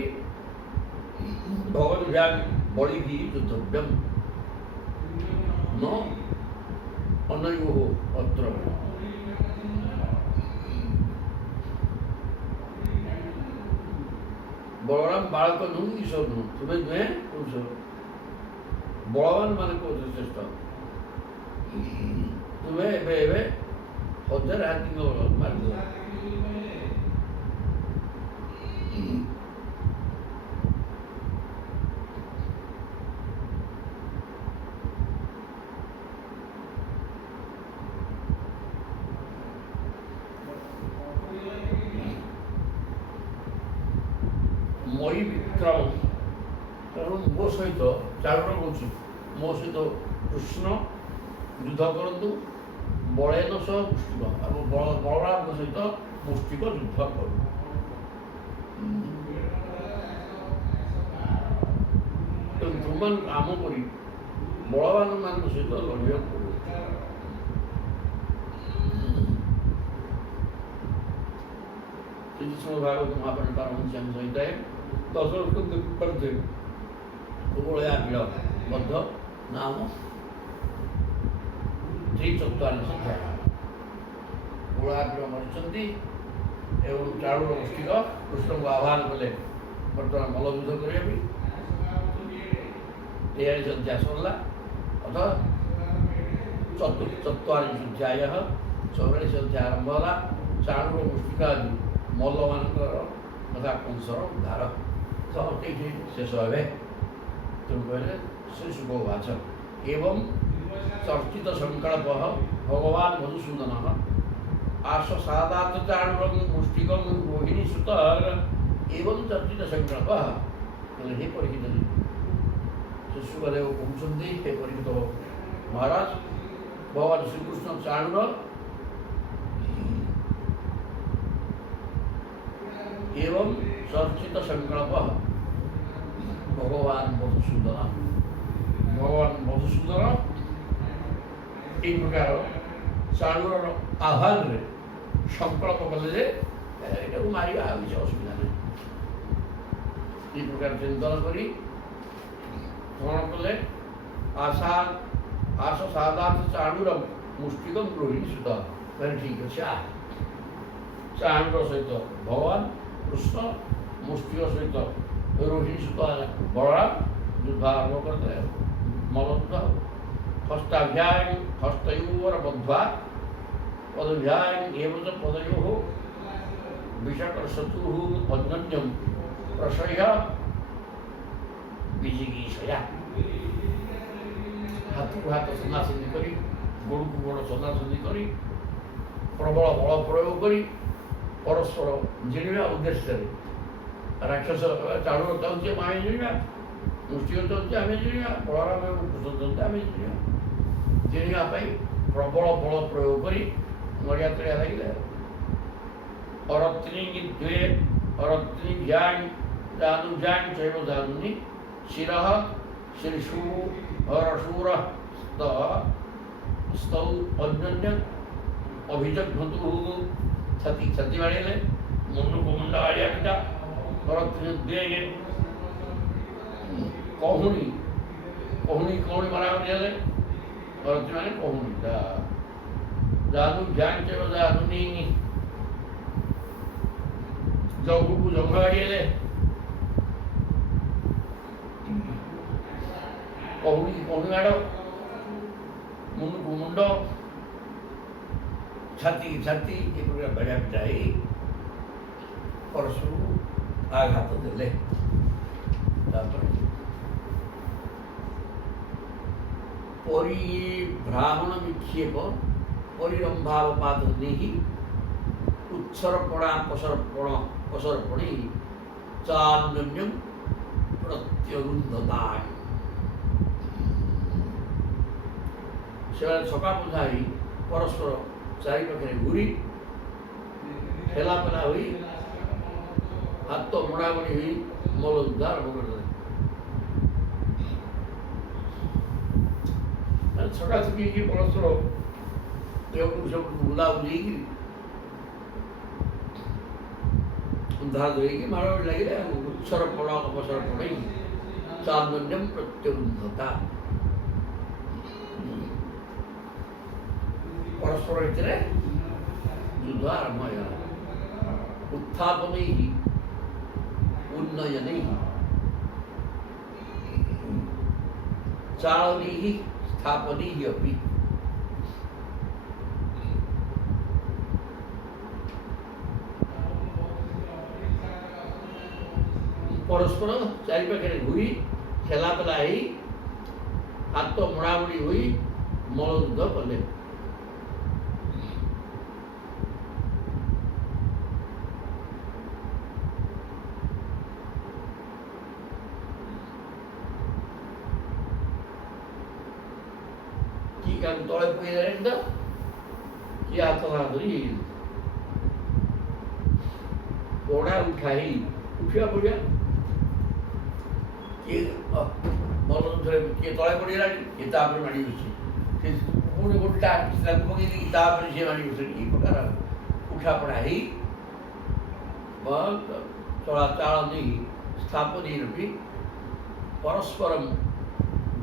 ଭବଦ୍ଭ୍ୟାଂ ବଳିଭିଃ ଯୁଦ୍ଧବ୍ୟଂ ନ ଅନୟୋଃ ଅତ୍ର। ବଳରାମ ବାଳକ ନୁହଁ, କିଶୋର ନୁହଁ, ତୁମେ ନୁହେଁ ପୁରୁଷ। ବଳବାନ ମାନେ କହୁଛ ଶ୍ରେଷ୍ଠ। ତୁମେ ଏବେ 1000 ହାତୀଙ୍କ ବଳ ମାରିଦେବ। ମୟି ବିକ୍ରମ, ତେଣୁ ମୋ ସହିତ ଚାରଣ କହୁଛି, ମୋ ସହିତ କୃଷ୍ଣ ଯୁଦ୍ଧ କରନ୍ତୁ, ବଳେନ ସହ ମୁଷ୍ଟିକ। ଆଉ ବଳରାମଙ୍କ ସହିତ ମୁଷ୍ଟିକ ଯୁଦ୍ଧ କରୁ। ତେଣୁ ତୁମମାନଙ୍କୁ କାମ କରି ବଳବାନ ମାନଙ୍କ ସହିତ ଲଢ଼ିବାକୁ ପଡ଼ିବ। ଭାଗବତ ମହାପୁରାଣ ପାରମହଂସ୍ୟାଙ୍କ ସହିତ ଦଶରଥେ କୁବଳୟା ବୀର ମଧ୍ୟ ନାମ 344। କୁବଳୟା ବୀର ମରିଛନ୍ତି ଏବଂ ଚାରୁର ମୁଷ୍ଟିକ କୃଷ୍ଣଙ୍କୁ ଆହ୍ୱାନ କଲେ ବର୍ତ୍ତମାନ ମଲ୍ଲଯୁଦ୍ଧ କରିବା ପାଇଁ। 43 ଅଧ୍ୟାୟ ସରିଲା, ଅର୍ଥାତ୍ 44 44 ଅଧ୍ୟାୟ ଆରମ୍ଭ ହେଲା। ଚାରୁର ମୁଷ୍ଟିକ ଆଦି ମଲ୍ଲମାନଙ୍କର ତଥା କଂସର ଉଦ୍ଧାର ସମସ୍ତେ ଏଠି ଶେଷ ହେବେ। ତେଣୁ କହିଲେ ଶ୍ରୀ ସୁବୋବାଚ ଏବଂ ଚର୍ଚ୍ଚିତ ସଂକଳ୍ପ ଭଗବାନ ମଧୁସୂଦନ ଆଶ୍ୱସାଦାତ ଚାରୁରଂ ମୁଷ୍ଟିକଂ ରୋହିଣୀ ସୁତ ଏବଂ ଚର୍ଚ୍ଚିତ ସଂକଳ୍ପ। ହେ ପରୀକ୍ଷିତ ସେ ସୁଖଦେବ କହୁଛନ୍ତି, ହେ ପରୀକ୍ଷିତ ମହାରାଜ, ଭଗବାନ ଶ୍ରୀକୃଷ୍ଣ ଚାରୁର ଏବଂ ଚର୍ଚ୍ଚିତ ସଂକଳ୍ପ ଭଗବାନ ମଧୁସୂଦନ এই প্রকার চাণুর আহ্বাନରେ সংকল্প কলে যে এটাকে মারিবা আর কিছু অসুবিধা নেই। এই প্রকার চিন্তন করি ভ্রমণ কলে আশ সাধারণ চাণুর মুষ্টিকম রোহিণী সুত ঠিক আছে। ଚାଣର ସହିତ ଭଗବାନ କୃଷ୍ଣ ମୁଷ୍ଟିକ ସହିତ ରୋହିଣୀ ସୁତ ବଳରାମ ଯୁଦ୍ଧ ଆରମ୍ଭ କରିଦେଲେ। ମଲଯୁଦ୍ଧ ହସ୍ତୟୋର ବନ୍ଧ୍ୱା ପଦଭ୍ୟାଂ ଏବଚ ପଦୟୋଃ ବିଷକର୍ଷତୁଃ ଅନ୍ୟନ୍ୟଂ ପ୍ରସହ୍ୟ ବିଜିଗୀଷୟା। ହାତକୁ ହାତ ସନ୍ଧାସନ୍ଧି କରି ଗୋଡ଼କୁ ଗୋଡ଼ ସନ୍ଧାସନ୍ଧି କରି ପ୍ରବଳ ବଳ ପ୍ରୟୋଗ କରି ପରସ୍ପର ଜିଣିବା ଉଦ୍ଦେଶ୍ୟରେ ରାକ୍ଷସ ଚାଳୁର ଚାହୁଁଛି ଆମେ ଜିଣିବା, ମୁଷ୍ଟିକ ଚାହୁଁଛି ଆମେ ଜିଣିବା, ବଳରାମ ଏବଂ କୃଷ୍ଣ ଚାହୁଁଛି ଆମେ ଜିଣିବା ପାଇଁ ପ୍ରବଳ ବଳ ପ୍ରୟୋଗ କରି ନଡ଼ିଆ ତଳିଆ ଲାଗିଲେ। ଅରତ୍ରିଭ୍ୟାଂ ଜାନୁଭ୍ୟାଂ ଚୈବ ଜାନୁନି ଶିରଃ ଶିରୀଷୁ ହରଶୂର ସ୍ତୌ ଅନ୍ୟନ୍ୟ ଅଭିଜଘ୍ନତୁ ଛାତି ବାଡ଼ିଲେ ମୁଣ୍ଡକୁ ମୁଣ୍ଡ ଆଳିଆ ପିଟା ଅରତ୍ରିଦ୍ୱୟ କହୁଣି ମାରାମାରି ହେଲେ। ଅରତ୍ରି ମାନେ କହୁଣି ଜାନୁଭ୍ୟାଂ ଚୈବ ଜାନୁନି ଜଘୁକୁ ଜଘ ଆଡ଼ିଲେ କହୁଣି ମାଡ଼ ମୁଣ୍ଡକୁ ମୁଣ୍ଡ ଛାତି ଛାତି ଏଗୁଡ଼ା ବେଢ଼ା ପିଟା ହେଇ ପରସ୍ପରକୁ ଆଘାତ ଦେଲେ। ତାପରେ ପରିଭ୍ରାମଣ ବିକ୍ଷେପ ପରିରମ୍ଭାବପାତ ନେଇ ଉତ୍ସର୍ପଣା ପସର୍ପଣୀ ଚାନ୍ୟନ୍ୟଂ ପ୍ରତ୍ୟରୁନ୍ଧତା। ସେମାନେ ଛକା ବୁଝା ହୋଇ ପରସ୍ପର ଚାରିପାଖରେ ଘୁରି ଠେଲାପେଲା ହୋଇ ହାତ ମୋଡ଼ାମୋଡ଼ି ହୋଇ ମଲଯୁଦ୍ଧ ଆରମ୍ଭ କରିଦେଲେ। ଛକା ଛକି ହେଇକି ପରସ୍ପର ଏପଟକୁ ସେପଟକୁ ବୁଲାବୁଲି ହେଇକି ଉଦ୍ଧାର ଧରିକି ମାଡ଼ ଲାଗିଲେ। ଉତ୍ସର୍ପଣ ଅପସର୍ପଣୀ ଚାନ୍ୟନ୍ୟଂ ପ୍ରତ୍ୟରୁନ୍ଧତା। ପରସ୍ପର ଭିତରେ ଯୁଦ୍ଧ ଆରମ୍ଭ ହୋଇଗଲା। ଉତ୍ଥାପନୈ ଉନ୍ନୟନୈ ଚାଳନୈ ସ୍ଥାପନୈ ଅପି। ପରସ୍ପର ଚାରିପାଖରେ ଘୁରି ଠେଲାପେଲା ହେଇ ହାତ ମୋଡ଼ାମୋଡ଼ି ହୋଇ ମଳଯୁଦ୍ଧ କଲେ। ତଳେ ପକେଇଦେଲେଣି ତ କିଏ ହାତ ଧରି ଗୋଡ଼ା ଉଠା ହେଇ ଉଠିବା ପଡ଼ିବା। କିଏ ମଲଯୁଦ୍ଧରେ କିଏ ତଳେ ପଡ଼ିଗଲାଣି, କିଏ ତାପରେ ମାଡ଼ି ବସିଛି, ସେ ପୁଣି ଗୋଟେ ତାକୁ ପକେଇ ଦେଇକି ତାପରେ ସିଏ ମାଡ଼ି ବସିଲେଣି। ଏହି ପ୍ରକାର ଉଠାପଡ଼ା ହେଇ ଚଳାଚାଳ ନେଇ ସ୍ଥାପନୀ ରୂପୀ ପରସ୍ପରମ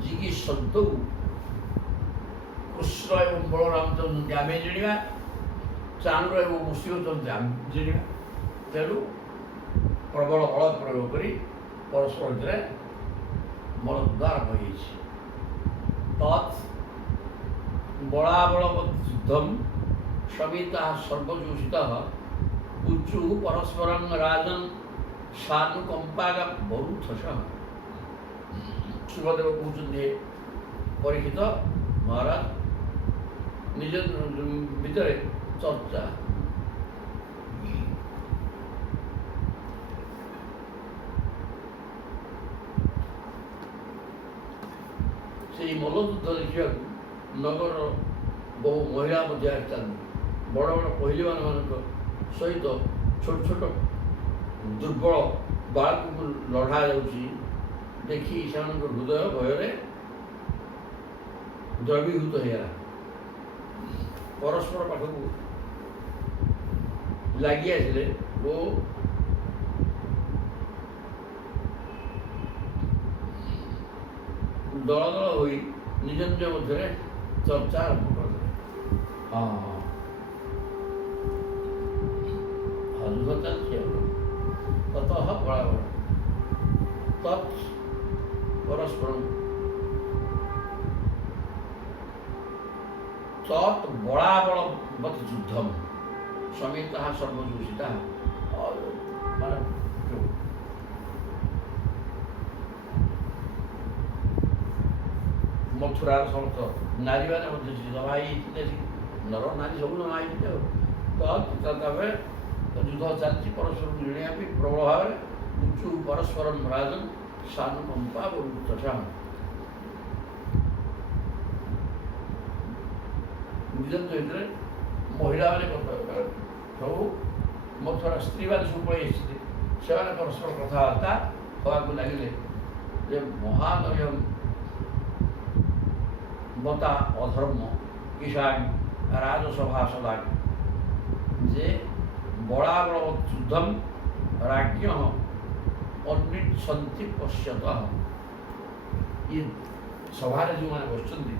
ଜିଗୀଷନ୍ତୌ। କୃଷ୍ଣ ଏବଂ ବଳରାମ ଚାହୁଁଛନ୍ତି ଆମେ ଜିଣିବା, ଚାଣୁର ଏବଂ ମୁଷ୍ଟିକ ଚାହୁଁଛନ୍ତି ଆମେ ଜିଣିବା। ତେଣୁ ପ୍ରବଳ ବଳ ପ୍ରୟୋଗ କରି ପରସ୍ପର ଭିତରେ ମଲଯୁଦ୍ଧ ଆରମ୍ଭ ହୋଇଯାଇଛି। ତତ୍ ବଳାବଳବଦ୍ଧମ୍ ସବିତା ସର୍ବଯୋଷିତଃ ଉଚୁ ପରସ୍ପରଂ ରାଜନ୍ ସାନୁକମ୍ପାଗ ବରୁଥସଃ। ସୁଭଦ୍ର କହୁଛନ୍ତି ପରୀକ୍ଷିତ ମହାରାଜ ନିଜ ଭିତରେ ଚର୍ଚ୍ଚା ସେଇ ମଲ୍ଲଯୁଦ୍ଧ ଦେଖିବାକୁ ନଗରର ବହୁ ମହିଳା ମଧ୍ୟ ଆସିଥାନ୍ତି। ବଡ଼ ବଡ଼ ପହିଲବାନମାନଙ୍କ ସହିତ ଛୋଟ ଛୋଟ ଦୁର୍ବଳ ବାଳକକୁ ଲଢ଼ା ଯାଉଛି ଦେଖି ସେମାନଙ୍କ ହୃଦୟ ଭୟରେ ଦ୍ରବୀଭୂତ ହେଇଗଲା। ପରସ୍ପର ପାଖକୁ ଲାଗି ଆସିଲେ ଓ ଦଳ ଦଳ ହୋଇ ନିଜ ନିଜ ମଧ୍ୟରେ ଚର୍ଚ୍ଚା ଆରମ୍ଭ କରିଦେଲେ। ଯୁଦ୍ଧ ଚାଲିଛି ଆଉ ତତଃ ବଳାବଳ ତତ୍ ପରସ୍ପରମ୍ ତତ୍ ବଳାବଳବତ୍ ଯୁଦ୍ଧମ୍ ସମିତଃ ସର୍ବଯୋଷିତଃ। ମାନେ ମଥୁରାର ସମସ୍ତ ନାରୀମାନେ ମଧ୍ୟ ସଭା ହେଇଥିଲେ, ନର ନାରୀ ସବୁ ଜମା ହେଇଥିଲେ। ତାପରେ ଯୁଦ୍ଧ ଚାଲିଛି, ପରସ୍ପରକୁ ଜିଣିବା ପାଇଁ ପ୍ରବଳ ଭାବରେ ଉଚ୍ଚୁ ପରସ୍ପରମ୍ ରାଜନ୍ ସାନୁକମ୍ପା ବରୁଚଷା। ନିଜ ଭିତରେ ମହିଳାମାନେ ସବୁ ମଥୁରା ସ୍ତ୍ରୀମାନେ ସବୁ ପଳେଇ ଆସିଥିଲେ। ସେମାନେ ପରସ୍ପର କଥାବାର୍ତ୍ତା ହେବାକୁ ଲାଗିଲେ ଯେ ମହାନୟ ବତା ଅଧର୍ମ ঈশানী রাজসভা সদা যে বলাবল যুদ্ধম রাজ্ঞ অন্বিচ্ছন্তি পশ্যতঃ। ଏ ସଭାରେ ଯେଉଁମାନେ ବସିଛନ୍ତି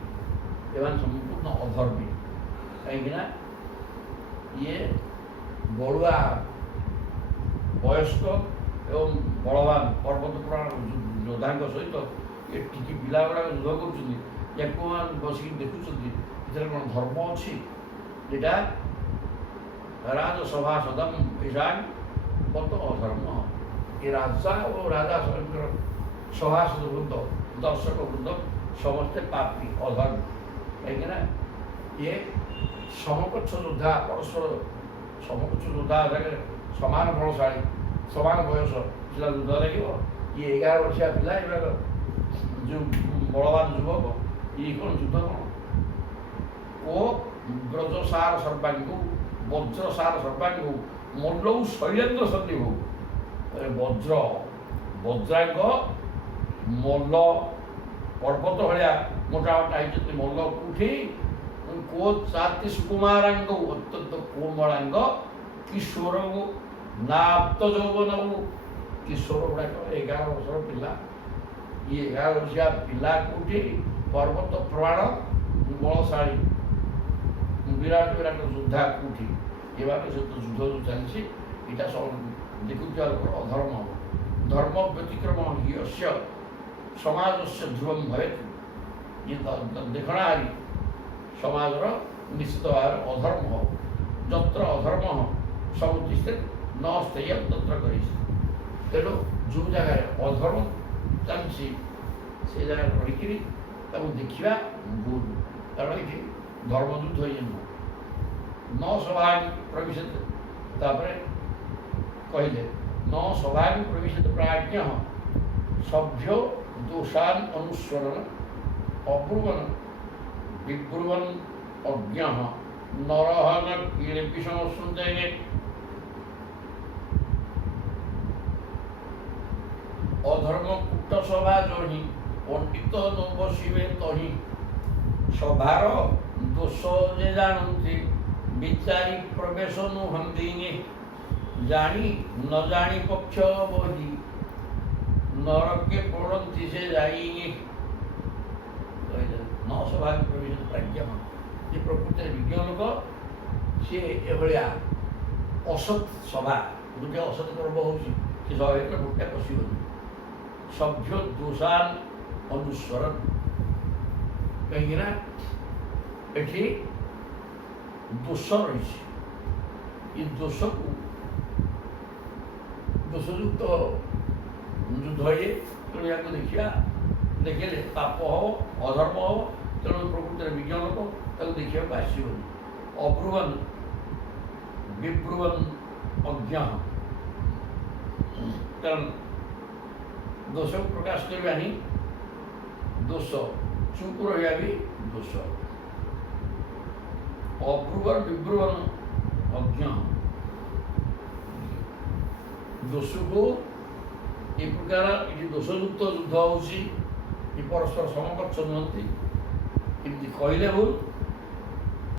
ଏମାନେ ସମ୍ପୂର୍ଣ୍ଣ ଅଧର୍ମୀ। କାହିଁକିନା ଇଏ ବଳୁଆ ବୟସ୍କ ଏବଂ ବଳବାନ ପର୍ବତ ପୁରାଣ ଯୋଦ୍ଧାଙ୍କ ସହିତ ଏ ଟିକି ପିଲାଗୁଡ଼ାକ ଯୁଦ୍ଧ କରୁଛନ୍ତି। ୟାକୁ ବସିକି ଦେଖୁଛନ୍ତି, ଏଥିରେ କ'ଣ ଧର୍ମ ଅଛି? ଏଇଟା ରାଜସଭା ସଦମ୍ ঈশানী ବତ ଅଧର୍ମ। ଏ ରାଜା ଓ ରାଜା ସଭାସଦ ବୃନ୍ଦ, ଦର୍ଶକ ବୃନ୍ଦ ସମସ୍ତେ ପାପୀ, ଅଧର୍ମୀ। କାହିଁକିନା ଇଏ ସମକକ୍ଷ ଯୋଦ୍ଧା, ପରସ୍ପର ସମକକ୍ଷ ଯୋଦ୍ଧା ଜାଗାରେ ସମାନ ବଳଶାଳୀ, ସମାନ ବୟସ ପିଲା ଯୁଦ୍ଧ ଲାଗିବ। ଇଏ 11 ବର୍ଷିଆ ପିଲା, ଏଗୁଡ଼ାକ ଯେଉଁ ବଳବାନ ଯୁବକ, ଇଏ କ'ଣ ଯୁଦ୍ଧ କ'ଣ? ଓ ବ୍ରଜସାର ସର୍ବାଙ୍ଗୁ ବଜ୍ରସାର ସର୍ବାଙ୍ଗୁ ମଲ୍ଲଉ ଶୈଳେନ୍ଦ୍ର ସନ୍ଦିଭୁ। ବଜ୍ରାଙ୍ଗ ମଲ୍ଲ ପର୍ବତ ଭଳିଆ ମୋଟା ମୋଟା ହେଇଛନ୍ତି। ମଲ୍ଲ କୋଉଠି? କୋ ଚାତି ସୁକୁମାରାଙ୍ଗ ଅତ୍ୟନ୍ତ କୋମଳାଙ୍ଗ କିଶୋର ନାପ୍ତ ଯୌବନକୁ। କିଶୋର ଗୁଡ଼ାକ 11 ବର୍ଷର ପିଲା। ଇଏ 11 ବର୍ଷିଆ ପିଲା କୋଉଠି? ପର୍ବତ ପ୍ରମାଣ ବଳଶାଳୀ ବିରାଟ ବିରାଟ ଯୋଦ୍ଧା କୋଉଠି? ଏମାନଙ୍କ ସହିତ ଯୁଦ୍ଧ ଯେଉଁ ଚାଲିଛି, ଏଇଟା ଦେଖୁଥିବା ଲୋକର ଅଧର୍ମ ହେବ। ଧର୍ମ ବ୍ୟତିକ୍ରମ ୟସ୍ୟ ସମାଜସ୍ୟ ଧ୍ରୁବଂ ଭବେତ୍। ଇଏ ଦେଖଣାହାରୀ ସମାଜର ନିଶ୍ଚିତ ଭାବରେ ଅଧର୍ମ ହେବ। ଯତ୍ର ଅଧର୍ମ ସବୁତିଷ୍ଠେ ନ ସ୍ଥେୟ ତତ୍ର କରିଛି। ତେଣୁ ଯେଉଁ ଜାଗାରେ ଅଧର୍ମ ଚାଲିଛି ସେ ଜାଗାରେ ରହିକିରି ତାକୁ ଦେଖିବା ଭୁଲ। କାରଣ ଏଠି ଧର୍ମଯୁଦ୍ଧ ହେଇଯିବ। ନ ସଭାଂ ପ୍ରବିଶେତ୍। ତାପରେ କହିଲେ ନ ସଭାଂ ପ୍ରବିଶେତ୍ ପ୍ରାଜ୍ଞ ସଭ୍ୟ ଦୋଷାନ୍ ଅନୁସ୍ମରଣ ଅବ୍ରୁବନ୍ ବିବ୍ରୁବନ୍ ଅଜ୍ଞ ନରଃ ନ କିଳେପି ସମଶ୍ନୁତେ। অধর্ম কুট সভা জহি পণ্ডিত নবশিবে তহি। সভার দোষ যে জানନ୍ତି বিচারি প্রবেশ নুহନ୍ତି। জানি ন জানি পক্ষ বহি নরকে পড়ନ୍ତି ସେ ଯାଇ। ନ ସଭା ପ୍ରବେଶ ପ୍ରାଜ୍ଞ। ଯେ ପ୍ରକୃତରେ ବିଜ୍ଞ ଲୋକ, ସିଏ ଏଭଳିଆ ଅସତ୍ ସଭା, ଗୋଟେ ଅସତ୍ ପର୍ବ ହେଉଛି, ସେ ସଭା ଭିତରେ ଗୋଟେ ପଶିବନି। ସଭ୍ୟ ଦୋଷାନ୍ ଅନୁସ୍ମରଣ। କାହିଁକିନା ଏଠି ଦୋଷ ରହିଛି। ଏ ଦୋଷକୁ ଦୋଷଯୁକ୍ତ ଯୁଦ୍ଧ ଇଏ। ତେଣୁ ୟାକୁ ଦେଖିବା, ଦେଖିଲେ ପାପ ହେବ, ଅଧର୍ମ ହେବ। ତେଣୁ ପ୍ରକୃତରେ ବିଜ୍ଞ ଲୋକ ତାକୁ ଦେଖିବାକୁ ଆସିବନି। ଅବ୍ରୁବନ୍ ବିବ୍ରୁବନ୍ ଅଜ୍ଞ। ତେଣୁ ଦୋଷକୁ ପ୍ରକାଶ କରିବା ହିଁ ଦୋଷ, ଚୁପ୍ ରହିବା ବି ଦୋଷ। ଅବ୍ରୁବନ୍ ବିବ୍ରୁବନ୍ ଅଜ୍ଞ। ଦୋଷକୁ ଏ ପ୍ରକାର ଏଠି ଦୋଷଯୁକ୍ତ ଯୁଦ୍ଧ ହେଉଛି, ଏ ପରସ୍ପର ସମକକ୍ଷ ନୁହନ୍ତି, ଏମିତି କହିଲେ ଭୁଲ।